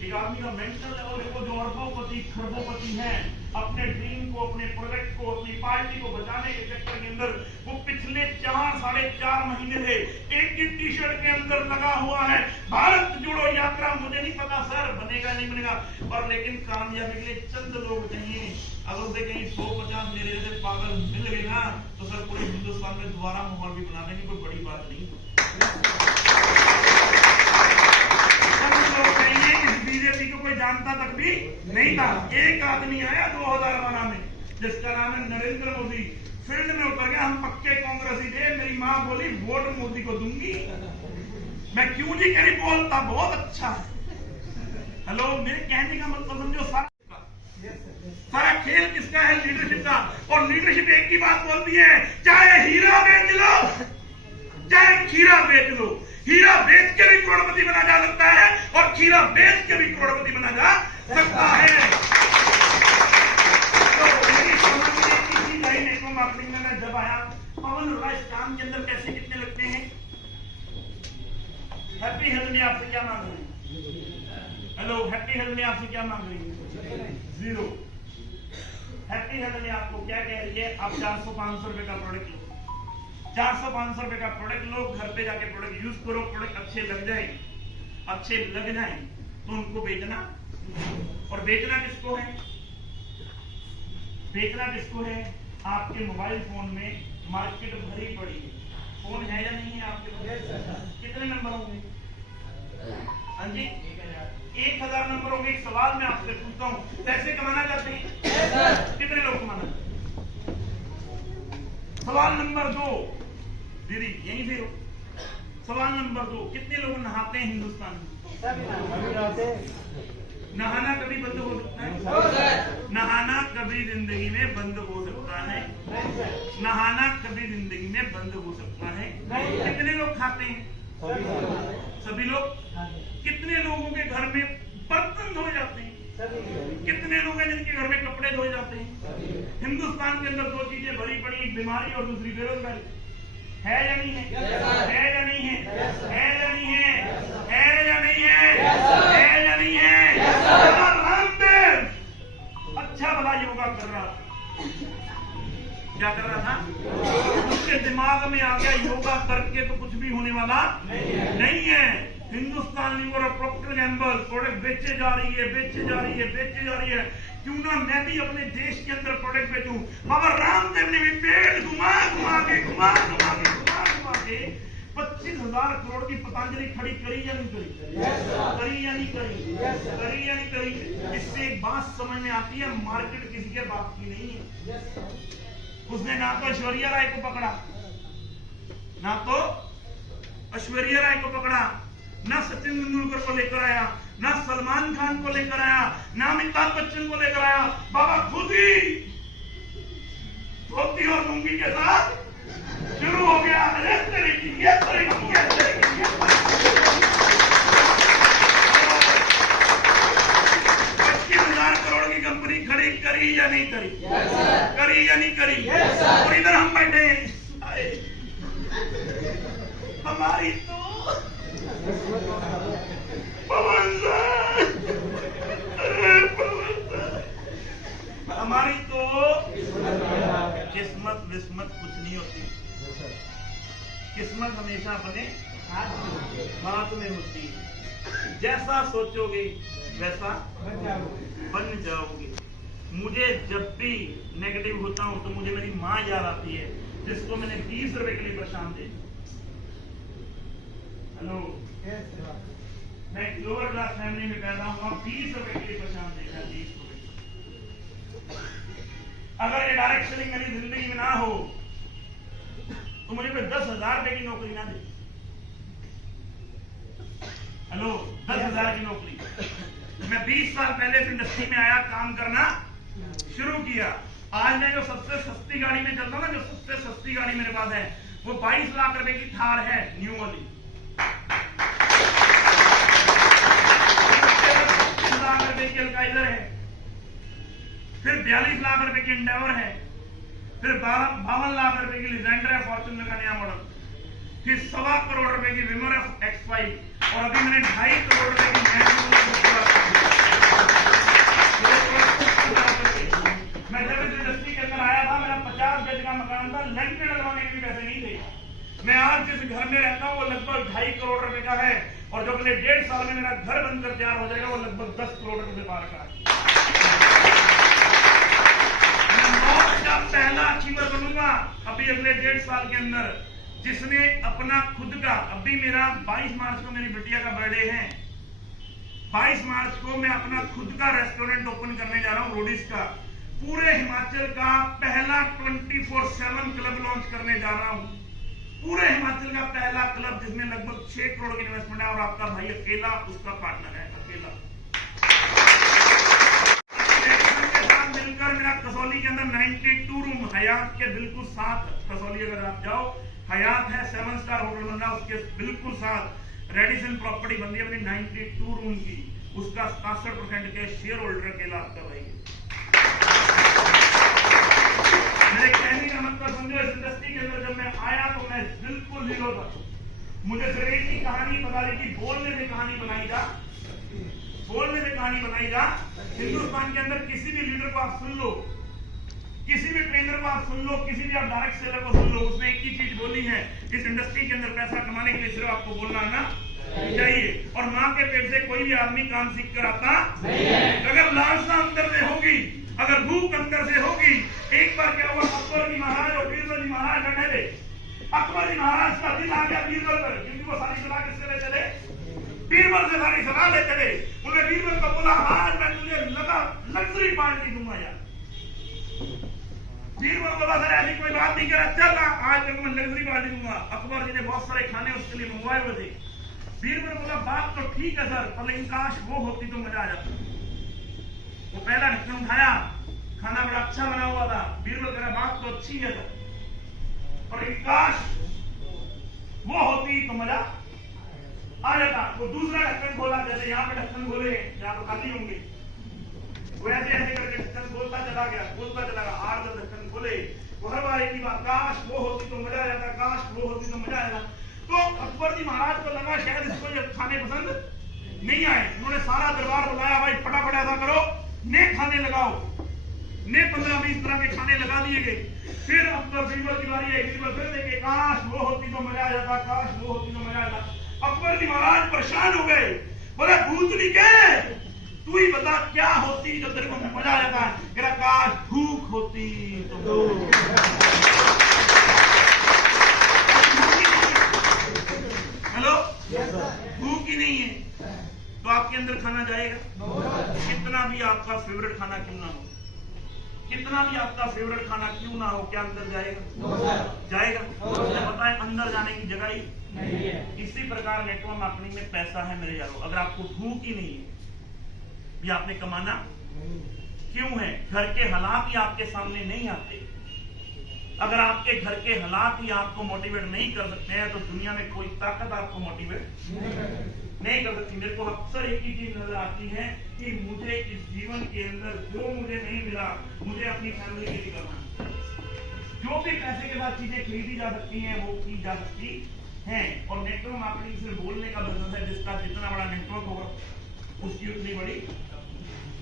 एक आदमी का मेंटल लेवल देखो, जो अरबोपति खरबोपति है, अपने ड्रीम को, अपने प्रोजेक्ट को, अपनी पार्टी को बचाने के चक्कर के अंदर वो पिछले 4-4.5 महीने से एक ही टी शर्ट के अंदर लगा हुआ है, भारत जोड़ो यात्रा। मुझे नहीं पता सर बनेगा नहीं बनेगा, पर लेकिन कामयाबी के लिए चंद लोग चाहिए। अगर उसे कहीं 150 मेरे जैसे पागल मिल गए ना, तो सर पूरे हिंदुस्तान में दोबारा माहौल भी बना देंगे, कोई बड़ी बात नहीं। बीजेपी को कोई जानता तक भी नहीं था। एक आदमी आया 2012 में जिसका नाम है नरेंद्र मोदी, फील्ड में उतर गया, हम पक्के कांग्रेसी थे। मेरी माँ बोली वोट मोदी को दूंगी। मैं क्यों जी कह रही, बोलता बहुत अच्छा है। हेलो, मेरे कहने का मतलब समझो, सारा खेल किसका है? लीडरशिप का। और लीडरशिप एक ही बात बोलती है, चाहे हीरा बेच लो चाहे खीरा बेच लो, हीरा बेच के भी करोड़पति बना जा सकता है और खीरा बेच के भी करोड़पति बना जा सकता है। तो मेरी समझ में इसी लाइन नेटवर्क मार्केटिंग में मैं जब आया, पवन रोड़ा इस काम के अंदर पैसे कितने लगते हैं? हैप्पी हेल्थ में आपसे क्या मांग रहे हैं? हेलो, हैप्पी हेल्थ में आपसे क्या मांग रही है? 0। हैप्पी हेल्थ में आपको क्या कह रही है? आप 400-500 रुपए का प्रोडक्ट लो, 400-500 रुपए का प्रोडक्ट लो, घर पे जाके प्रोडक्ट यूज करो, प्रोडक्ट अच्छे लग जाए तो उनको बेचना। और बेचना किसको है? बेचना किसको है? आपके मोबाइल फोन में मार्केट भरी पड़ी है, फोन है या नहीं है आपके पास? कितने नंबर होंगे? हाँ जी, 1000 नंबर होंगे। एक सवाल मैं आपसे पूछता हूँ, पैसे कमाना चाहते हैं? कितने लोग कमाना? सवाल नंबर 2, दीदी यहीं से हो। सवाल नंबर 2, कितने लोग नहाते हैं हिंदुस्तान में? नहाना कभी बंद हो सकता है? नहाना कभी जिंदगी में बंद हो सकता है? नहाना कभी जिंदगी में बंद हो सकता है? कितने लोग खाते हैं? सभी लोग। कितने लोगों के घर में बर्तन धोए जाते हैं? कितने लोग हैं जिनके घर में कपड़े धोए जाते हैं? हिंदुस्तान के अंदर 2 चीजें भरी पड़ी, एक बीमारी और दूसरी बेरोजगारी। है या नहीं है? है या नहीं है? है या नहीं है? है या नहीं है? है या नहीं है? रामदेव अच्छा भला योगा कर रहा था। क्या कर रहा था? उसके दिमाग में आ गया योगा करके तो कुछ भी होने वाला नहीं है। हिंदुस्तान लीवर और प्रॉक्टर एंड गैम्बल प्रोडक्ट बेचे जा रही है, बेचे जा रही है, बेचे जा रही है। क्यों ना मैं भी अपने देश के अंदर प्रोडक्ट बेचूं? बाबा रामदेव ने भी पेड़ घुमा घुमा के 25,000 करोड़ की पतंजलि खड़ी करी या नहीं करी? करी या नहीं करी? करी या नहीं करी? इससे एक बात समझ में आती है, मार्केट किसी के बाप की नहीं है। उसने ना तो ऐश्वर्या राय को पकड़ा, ना तो ऐश्वर्या राय को पकड़ा, ना सचिन तेंदुलकर को लेकर आया, ना सलमान खान को लेकर आया, ना अमिताभ बच्चन को लेकर आया। बाबा खुद ही धोती और लुंगी के साथ शुरू हो गया। 25,000 करोड़ की कंपनी खड़ी करी या नहीं करी? करी या नहीं करी? और इधर हम बैठे हमारी तो हमारी तो किस्मत विस्मत कुछ नहीं होती। किस्मत हमेशा अपने हाथ में होती है। जैसा सोचोगे वैसा बन जाओगे। मुझे जब भी नेगेटिव होता हूं तो मुझे मेरी माँ याद आती है, जिसको मैंने 20 रुपए के लिए परेशान दे। हेलो, मैं लोअर क्लास फैमिली में पैदा हुआ, 20 रुपए के लिए परेशान देखा। 20 रुपए। अगर ये डायरेक्ट सेलिंग मेरी जिंदगी में ना हो तो मुझे कोई 10,000 रुपए की नौकरी ना दे। हेलो, 10,000 की नौकरी। मैं 20 साल पहले इस इंडस्ट्री में आया, काम करना शुरू किया। आज मैं जो सबसे सस्ती गाड़ी में चलता हूँ ना, जो सबसे सस्ती गाड़ी मेरे पास है, वो 22 लाख रुपए की थार है, न्यू वाली। 25 लाख रुपए की अल्काइजर है, फिर 42 लाख रुपए की इंडेवर है, फिर 52 लाख रुपए की लिजेंडर है, फॉर्च्यूनर का नया मॉडल, फिर 1.25 करोड़ रुपए की विमर X5, और अभी मैंने 2.5 करोड़ रुपए की मैं जब इस इंडस्ट्री के अंदर आया था, मेरा 50 गज का मकान था, लेंटर लगवाने के भी पैसे नहीं थे। मैं आज जिस घर में रहता हूँ वो लगभग 2.5 करोड़ रुपए का है, और जो अगले 1.5 साल में मेरा घर बनकर तैयार हो जाएगा वो लगभग 10 करोड़ रुपए पार का है। पहला अचीवर बनूंगा अभी अगले 1.5 साल के अंदर, जिसने अपना खुद का, अभी मेरा 22 मार्च को मेरी बिटिया का बर्थडे है, 22 मार्च को मैं अपना खुद का रेस्टोरेंट ओपन करने जा रहा हूँ, रोडीज का। पूरे हिमाचल का पहला 24/7 क्लब लॉन्च करने जा रहा हूँ। पूरे हिमाचल का पहला क्लब जिसमें लगभग 6 करोड़ की इन्वेस्टमेंट है, और आपका भाई अकेला उसका पार्टनर है, अकेला। मिलकर मेरा कसौली के अंदर 92 रूम, हयात के बिल्कुल साथ कसौली अगर आप जाओ, हयात है 7 स्टार होटल बन रहा, उसके बिल्कुल साथ रेडिसन प्रॉपर्टी बन रही है अपनी 92 रूम की, उसका 67% के शेयर होल्डर के लाभ कर रही है। मेरे कहने का मतलब समझो, इस इंडस्ट्री के अंदर जब मैं आया तो मैं बिल्कुल जीरो था। मुझे सिर्फ एक ही कहानी पता रही कि बोलने से कहानी बनाई जा, बोलने से कहानी बनाई जा। हिंदुस्तान के अंदर किसी भी लीडर को आप सुन लो, किसी भी ट्रेनर को आप सुन लो, किसी भी आप डायरेक्ट सेलर को सुन लो, उसने एक ही चीज बोली है, इस इंडस्ट्री के अंदर पैसा कमाने के लिए सिर्फ आपको बोलना आना चाहिए। और माँ के पेट से कोई भी आदमी काम सीख कर आता नहीं है। अगर लालसा अंदर से होगी, अगर भूख अंदर से होगी, एक बार क्या हुआ, अकबर जी महाराज और बीरबल जी महाराज बैठे थे। अकबर जी महाराज का दिल आ गया बीरबल पर, क्योंकि वो सारी सलाह किससे ले चले, बीरबल से सारी सलाह ले चले। उन्हें बीरबल को बोला, आज मैं तुझे लग्जरी पार्टी दूंगा यार। बीरबल बोला, सर ऐसी कोई बात नहीं करा, चल आज तक मैं लग्जरी पार्टी दूंगा। अकबर जी ने बहुत सारे खाने उसके लिए मंगवाए हुए थे। बीरबल बोला, बात तो ठीक है सर, पर लेकिन काश वो होती तो मजा आ जाता। वो पहला ढक्कन उठाया, खाना बड़ा अच्छा बना हुआ था। बीरबल कह रहा, बात तो अच्छी है सर, पर काश वो होती तो मजा आ जाता। वो दूसरा ढक्कन खोला, जैसे यहाँ पे ढक्कन खोले, यहाँ पे खाली होंगे, वैसे ऐसे करके ढक्कन खोलता चला गया, खोलता चला गया, 8-10 ढक्कन खोले। वो हर बार एक ही बात, काश वो होती तो मजा आ जाता, काश वो होती तो मजा आ जाता। तो अकबर जी महाराज को लगा शायद इसको ये खाने पसंद नहीं आए। उन्होंने सारा दरबार बुलाया, भाई फटाफट ऐसा करो, ने खाने लगाओ। ने 15-20 तरह के खाने लगा दिए गए। फिर अकबर बीरबल की बारी आई, बीरबल फिर देखे, काश वो होती तो मजा आ जाता, काश वो होती तो मजा आ जाता। अकबर जी महाराज परेशान हो गए, बोले भूतनी के तू ही बता क्या होती जो तेरे को मजा आ जाता है। मेरा काश भूख होती तो। हेलो, भूख ही नहीं है तो आपके अंदर खाना जाएगा, कितना भी आपका फेवरेट खाना क्यों ना हो, कितना भी आपका फेवरेट खाना क्यों ना हो, क्या अंदर जाएगा, जाएगा। बताएं, अंदर जाने की जगह ही नहीं है। इसी प्रकार नेटवर्क मार्केटिंग में पैसा है मेरे यारों। अगर आपको भूख ही नहीं है, भी आपने कमाना क्यों है, घर के हालात ही आपके सामने नहीं आते, अगर आपके घर के हालात ही आपको मोटिवेट नहीं कर सकते हैं, तो दुनिया में कोई ताकत आपको मोटिवेट नहीं कर सकती। मेरे को अक्सर एक ही चीज नजर आती है कि मुझे इस जीवन के अंदर जो मुझे नहीं मिला, मुझे अपनी फैमिली के लिए करना। जो भी पैसे के साथ चीजें खरीदी जा सकती हैं वो की जा सकती हैं। और नेटवर्क मार्केटिंग सिर्फ बोलने का बिजनेस है, जिसका जितना बड़ा नेटवर्क होगा उसकी उतनी बड़ी।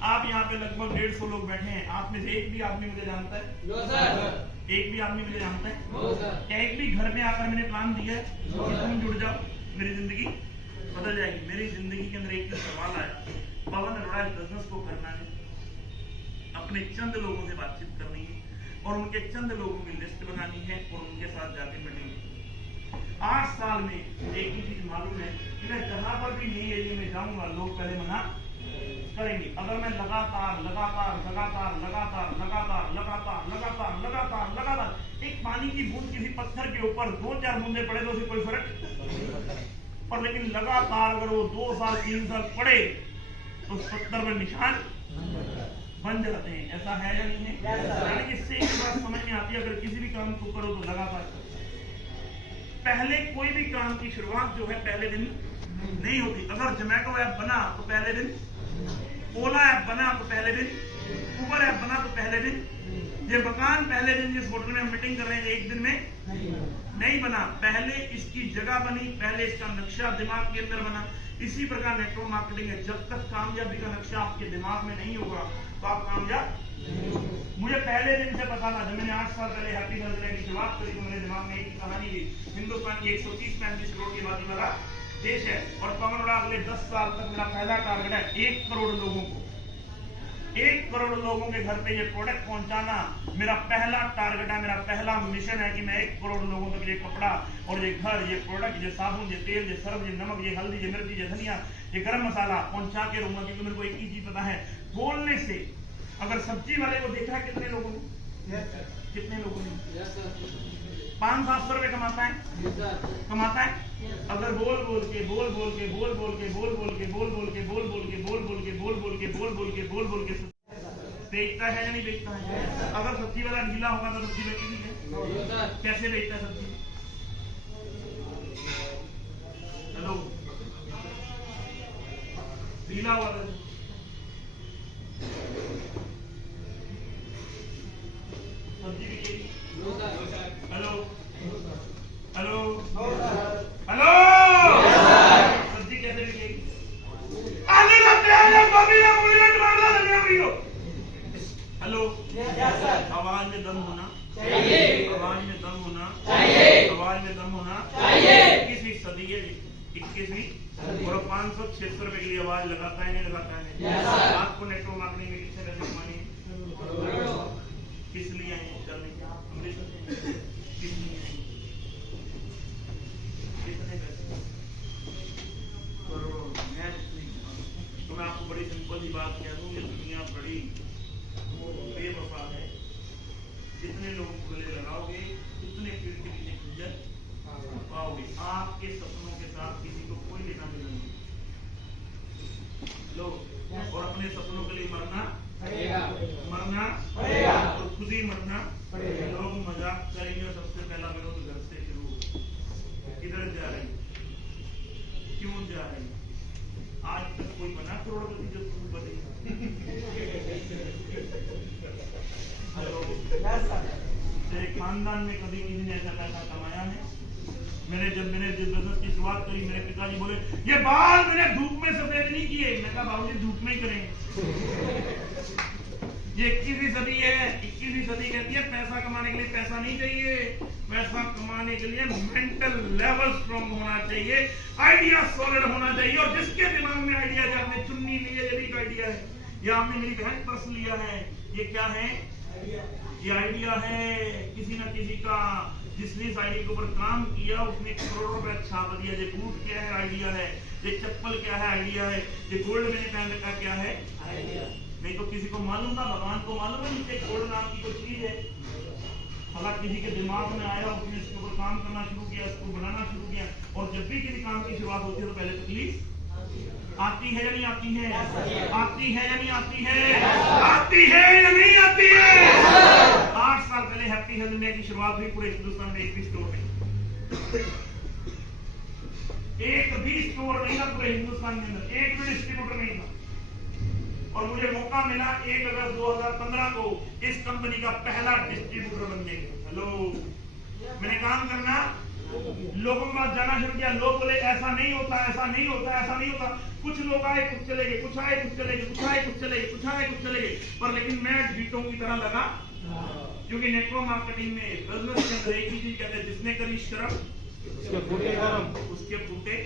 आप यहाँ पे लगभग 150 लोग बैठे हैं, आप में से एक भी आदमी मुझे जानता है? No sir. एक भी आदमी मुझे जानता है? No sir. क्या एक भी घर में आकर मैंने प्लान दिया है कि तुम जुड़ जाओ, मेरी जिंदगी बदल जाएगी? मेरी जिंदगी के अंदर एक सवाल आया, पवन अरोड़ा बिजनेस को करना है, अपने चंद लोगों से बातचीत करनी है और उनके चंद लोगों की लिस्ट बनानी है और उनके साथ जाके मिलेंगे। 8 साल में एक ही चीज मालूम है कि मैं जहां पर भी नई एरिया में जाऊंगा, लोग पहले मना करेंगे। अगर मैं लगातार लगातार लगातार लगातार लगातार लगातार लगातार लगातार लगातार एक पानी की बूंद किसी पत्थर के ऊपर 2-4 बूंदे पड़े तो उसे कोई फर्क, पर लेकिन लगातार अगर वो 2 साल 3 साल पड़े तो उस पत्थर में निशान बन जाते हैं। ऐसा है या नहीं है? यानी इससे एक बात समझ में आती है, अगर किसी भी काम को करो तो लगातार पहले कोई भी काम की शुरुआत जो है पहले दिन नहीं होती। अगर जोमेटो ऐप बना तो पहले दिन, ओला ऐप बना तो पहले दिन, उबर ऐप बना तो पहले दिन, ये मकान पहले दिन जिस होटल में हम मीटिंग कर रहे हैं एक दिन में नहीं बना, पहले इसकी जगह बनी, पहले इसका नक्शा दिमाग के अंदर बना। इसी प्रकार नेटवर्क मार्केटिंग है, जब तक कामयाबी का नक्शा आपके दिमाग में नहीं होगा तो आप कामयाब। मुझे पहले दिन से पता था, जब मैंने 8 साल पहले हैप्पी बर्थडे की शुरुआत करी तो मेरे दिमाग में एक कहानी थी, हिंदुस्तान की 130-135 करोड़ की आबादी वाला देश है और पवन अरोड़ा अगले 10 साल तक मेरा पहला टारगेट है 1 करोड़ लोगों को, 1 करोड़ लोगों के घर पे ये प्रोडक्ट पहुंचाना मेरा पहला टारगेट है, मेरा पहला मिशन है कि मैं 1 करोड़ लोगों तक ये कपड़ा और ये घर, ये प्रोडक्ट, ये साबुन, ये तेल, ये सर्फ, ये नमक, ये हल्दी, ये मिर्ची, ये धनिया, ये गरम मसाला पहुंचा के रहूंगा। क्योंकि मेरे को एक ही चीज पता है, बोलने से अगर सब्जी वाले को देखा है कितने लोगों ने, कितने लोगों ने 500-700 रुपए कमाता है, अगर बोल बोल के बोल बोल के बोल बोल के बोल बोल के बोल बोल के बोल बोल के बोल बोल के बोल बोल के बोल बोल के बोल बोल के बेचता है या नहीं बेचता है? अगर सब्जी वाला ढीला होगा तो सब्जी बेचेगी है? कैसे बेचता है सब्जी? हेलो, ढीला हुआ था। सब्जी बिकेगी? हेलो हेलो हेलो, सब्जी कैसे बिकेगी? आलू का प्याज है, गोभी है, मूली है, टमाटर है, धनिया भी हो। हेलो, आवाज में दम होना चाहिए, आवाज में दम होना चाहिए, आवाज में दम होना चाहिए। 21वीं सदी है, 21वीं, और 500-600 रुपए के लिए आवाज लगाता है नहीं लगाता है? आपको नेटवर्क मार्केटिंग में कितने पैसे कमाने हैं? किस लिए आए हैं करने के? किस लिए आए? कितने पैसे? करोड़ों। तो मैं आपको बड़ी सिंपल सी बात कह दूं, ये दुनिया बड़ी बेवफा है। जितने लोग गले लगाओगे उतने पीड़ के पीछे गुजर पाओगे। आपके सपनों के साथ किसी को कोई लेना देना नहीं। लो, और अपने सपनों के लिए मरना मरना और खुद ही मरना। लोग मजाक करेंगे और सबसे पहला विरोध घर से शुरू। किधर जा रहे हैं, क्यों जा रहे हैं? आज तक कोई बना करोड़पति जो तुम बनेगा? तेरे खानदान में कभी किसी ने ऐसा पैसा कमाया है? जब मैंने बिजनेस की शुरुआत करी, मेरे पिताजी बोले ये बाल मैंने धूप में सफेद नहीं किए। मैं कहा बाबूजी धूप में ही करेंगे। ये 21वीं सदी है। 21वीं सदी कहती है पैसा कमाने के लिए पैसा नहीं चाहिए, पैसा कमाने के लिए मेंटल लेवल स्ट्रॉन्ग होना चाहिए, आइडिया सॉलिड होना चाहिए। और जिसके दिमाग में आइडिया है, आपने चुन्नी ली है, ये भी आइडिया है, या आपने मेरी बहन पर्स लिया है, ये क्या है? ये आइडिया है किसी न किसी का, जिसने इस आइडिया के ऊपर काम किया उसने करोड़ों रुपए छाप दिया। ये बूट क्या है? आइडिया है। ये चप्पल क्या है? आइडिया है। ये गोल्ड मैंने पहन रखा क्या है? आइडिया। नहीं तो किसी को मालूम ना, भगवान को मालूम है नीचे गोल्ड नाम की कोई चीज है। भला किसी के दिमाग में आया, उसने इसके ऊपर काम करना शुरू किया, इसको बनाना शुरू किया। और जब भी किसी काम की शुरुआत होती है तो पहले तकलीफ आती है या नहीं आती है? आती है या नहीं आती है? आती है या नहीं आती है? 8 साल पहले हैप्पी हेल्थ इंडिया की शुरुआत हुई पूरे हिंदुस्तान में। एक भी स्टोर नहीं, एक भी स्टोर नहीं था पूरे हिंदुस्तान के अंदर, एक भी डिस्ट्रीब्यूटर नहीं था। और मुझे मौका मिला 1 अगस्त 2015 को इस कंपनी का पहला डिस्ट्रीब्यूटर बनने का। हेलो, मैंने काम करना, लोगों के पास जाना शुरू किया। लोग बोले ऐसा नहीं होता, ऐसा नहीं होता, ऐसा नहीं होता। कुछ लोग आए, कुछ चले गए, कुछ आए, कुछ चले गए, कुछ आए, कुछ चले गए, कुछ आए, कुछ चले गए। पर लेकिन मैं ढीटों की तरह लगा, क्योंकि नेटवर्क मार्केटिंग में बिजनेस के अंदर एक ही चीज कहते हैं, जिसने करी शर्म उसके फूटे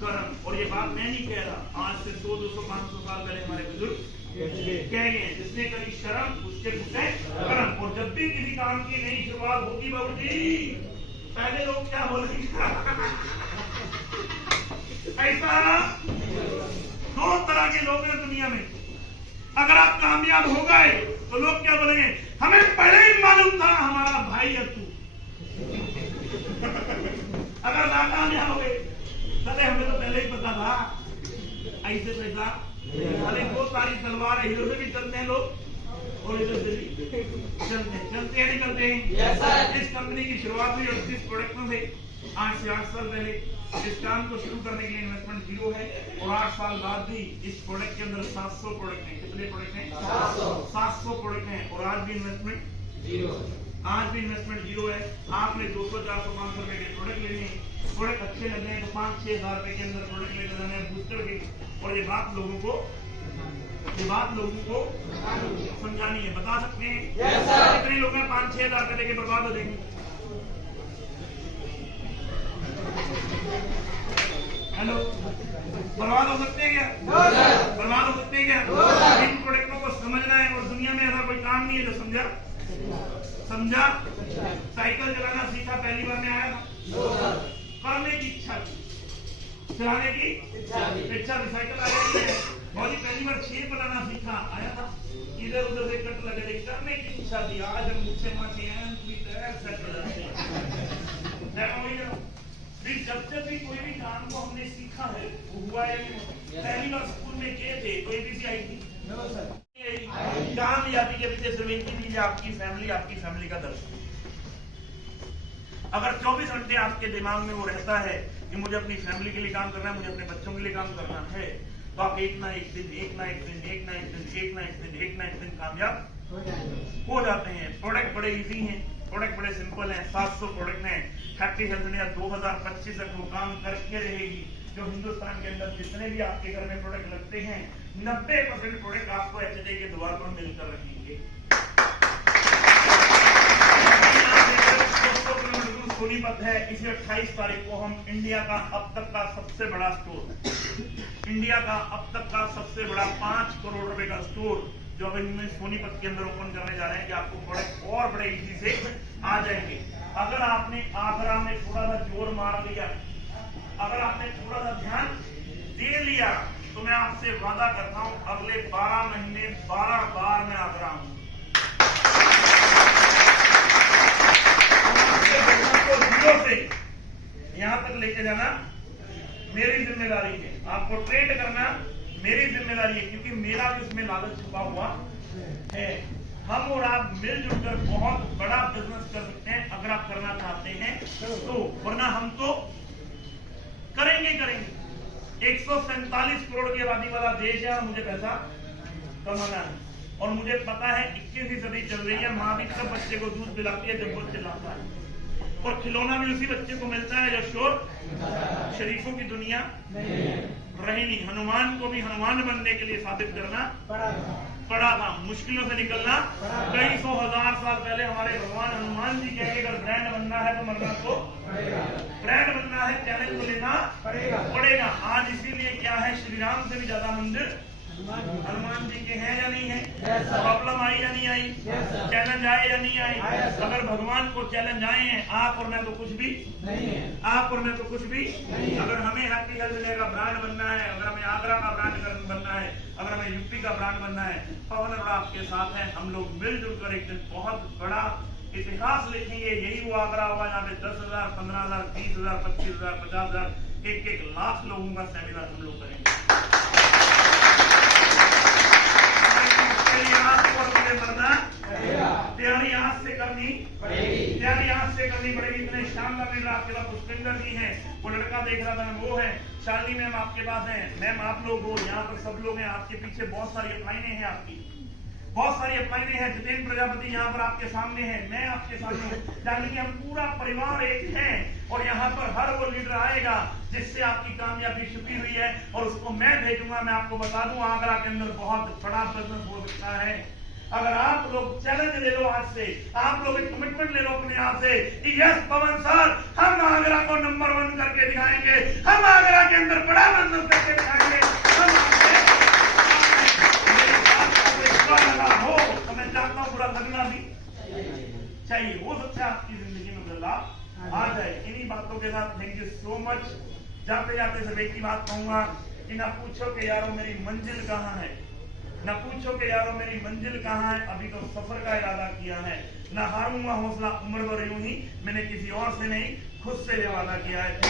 कर्म। और ये बात मैं नहीं कह रहा, आज से 100, 200, 500 साल पहले हमारे बुजुर्ग कह गए, जिसने करी शर्म उसके फूटे कर्म। और जब भी किसी काम की नई शुरुआत होगी बाबूजी, पहले लोग क्या बोलेंगे? ऐसा 2 तरह के लोग हैं दुनिया में। अगर आप कामयाब हो गए तो लोग क्या बोलेंगे? हमें पहले ही मालूम था, हमारा भाई है तू। अगर नाकामयाब हो गए, चले हमें तो पहले ही पता था, ऐसे पैसा अरे 2 तारी तलवार है, इधर से भी चलते हैं लोग और इधर से भी चलते हैं नहीं करते हैं। इस कंपनी की शुरुआत हुई 38 प्रोडक्टों से। 8 से 8 साल पहले इस काम को शुरू करने के लिए इन्वेस्टमेंट 0 है। और 8 साल बाद भी इस प्रोडक्ट के अंदर 700 प्रोडक्ट हैं। कितने प्रोडक्ट हैं? 700 प्रोडक्ट हैं। और आज भी इन्वेस्टमेंट 0, आज भी इन्वेस्टमेंट 0 है। आपने 200, 400, 500 रुपए के प्रोडक्ट लेने हैं, प्रोडक्ट अच्छे लग रहे हैं तो 5-6 हजार रुपए के अंदर प्रोडक्ट लेकर जाना है बूस्टर के। और ये बात लोगों को समझानी है। बता सकते हैं कितने लोग हैं 5-6 हजार रुपए लेके बर्बाद हो जाएंगे? हेलो, बर्बाद हो सकते हैं क्या? बर्बाद हो सकते हैं क्या? इन प्रोडक्टों को समझना है। और दुनिया में ऐसा कोई काम नहीं है जो समझा। साइकिल चलाना सीखा पहली बार में आया था, करने की इच्छा थी, चलाने की इच्छा थी, साइकिल आ गई है। बहुत ही पहली बार शेप बनाना सीखा, आया था, इधर उधर से कट लगे, करने की इच्छा थी। आज हम मुझसे जब भी कोई भी काम को हमने सीखा है वो हुआ है। पहली बार स्कूल में किए थे तो एबीसी आई थी। कामयाबी के पीछे सिर्फ एक ही चीज है, आपकी फैमिली का दर्द। अगर 24 घंटे आपके दिमाग में वो रहता है कि मुझे अपनी फैमिली के लिए काम करना है, मुझे अपने बच्चों के लिए काम करना है, तो आप एक ना एक दिन कामयाब हो जाते हैं। प्रोडक्ट बड़े इजी हैं, प्रोडक्ट बड़े सिंपल हैं। 700 प्रोडक्ट हैं। हैप्पी हेल्थ इंडिया 2025 तक वो काम करके रहेगी। जो हिंदुस्तान के अंदर जितने भी आपके घर में प्रोडक्ट लगते हैं, 90% प्रोडक्ट आपको HJ के द्वार पर मिलकर रहेंगे। सोनीपत है, इसी 28 तारीख को हम इंडिया का अब तक का सबसे बड़ा स्टोर, इंडिया का अब तक का सबसे बड़ा 5 करोड़ रुपए का स्टोर जो अभी हम सोनीपत के अंदर ओपन करने जा रहे हैं कि आपको प्रोडक्ट और बड़े इजी से आ जाएंगे। अगर आपने आगरा में थोड़ा सा जोर मार दिया, अगर आपने थोड़ा सा ध्यान दे लिया, तो मैं आपसे वादा करता हूं अगले 12 महीने 12 बार मैं आगरा हूं। से यहां तक लेके जाना मेरी जिम्मेदारी है, आपको ट्रेड करना मेरी जिम्मेदारी है, क्योंकि मेरा भी उसमें लालच छुपा हुआ है। हम और आप मिलजुल कर बहुत बड़ा बिजनेस कर सकते हैं अगर आप करना चाहते हैं तो, वरना हम तो करेंगे 147 करोड़ की आबादी वाला देश है और मुझे पैसा कमाना है। और मुझे पता है 21वीं सदी चल रही है, माँ भी तब बच्चे को दूध पिलाती है जब वो चिल्लाता है, और खिलौना भी उसी बच्चे को मिलता है जो शोर शरीफों की दुनिया रही नहीं। हनुमान को भी हनुमान बनने के लिए साबित करना पड़ा था, मुश्किलों से निकलना कई 100,000 साल पहले हमारे भगवान हनुमान जी कहेंगे अगर ब्रांड बनना है तो मरना तो ब्रांड बनना है, चैलेंज को लेना पड़ेगा। आज इसीलिए क्या है, श्री राम से भी ज्यादा मंदिर हनुमान जी के हैं या नहीं है? प्रॉब्लम आई या नहीं आई? चैलेंज आए या नहीं आए? अगर भगवान को चैलेंज आए हैं, आप और मैं तो कुछ भी नहीं है, आप और मैं तो कुछ भी नहीं। अगर हमें हैप्पी हेल्थ इंडिया का ब्रांड बनना है, अगर हमें आगरा का ब्रांड बनना है, अगर हमें यूपी का ब्रांड बनना है, पवन और आपके साथ है, हम लोग मिलजुल कर एक दिन बहुत बड़ा इतिहास लिखेंगे। यही वो आगरा होगा जहाँ पे 10,000, 15,000, 20,000, 25,000, 50,000, 1-1 लाख लोगों का सेमिनार हम लोग करेंगे। तैयारी आज से करनी पड़ेगी, तैयारी आज से करनी पड़ेगी। इतने शानदार लीडर आपके पास पुष्पिंदर जी हैं, वो लड़का देख रहा था वो है, शालिनी मैम आपके पास है, मैम आप लोग हो, यहाँ पर सब लोग हैं, आपके पीछे बहुत सारी अपलाइनें हैं, आपकी बहुत सारी अपलाइनें हैं। जितेंद्र प्रजापति यहाँ पर आपके सामने है, मैं आपके सामने हूँ, यानी कि हम पूरा परिवार एक है। और यहाँ पर हर वो लीडर आएगा जिससे आपकी कामयाबी छुपी हुई है और उसको मैं भेजूंगा। मैं आपको बता दूं आगरा के अंदर बहुत बड़ा बिजनेस हो सकता है अगर आप लोग चैलेंज ले लो। आज से आप लोग एक कमिटमेंट ले लो अपने आप से कि यस पवन सर, हम आगरा को नंबर 1 करके दिखाएंगे, हम आगरा के अंदर बड़ा बिजनेस करके दिखाएंगे। हम लगा हो तो मैं चाहता हूँ बुरा लगना भी चाहिए, हो सकता है आपकी जिंदगी में बदलाव आ जाए। इन्हीं बातों के साथ थैंक यू सो मच। जाते जाते सब एक ही बात कहूंगा कि ना पूछो कि यारो मेरी मंजिल कहाँ है, ना पूछो कि यारो मेरी मंजिल कहाँ है, अभी तो सफर का इरादा किया है। ना हारूंगा हौसला उम्र भर यूं ही, मैंने किसी और से नहीं खुद से ये वादा किया है।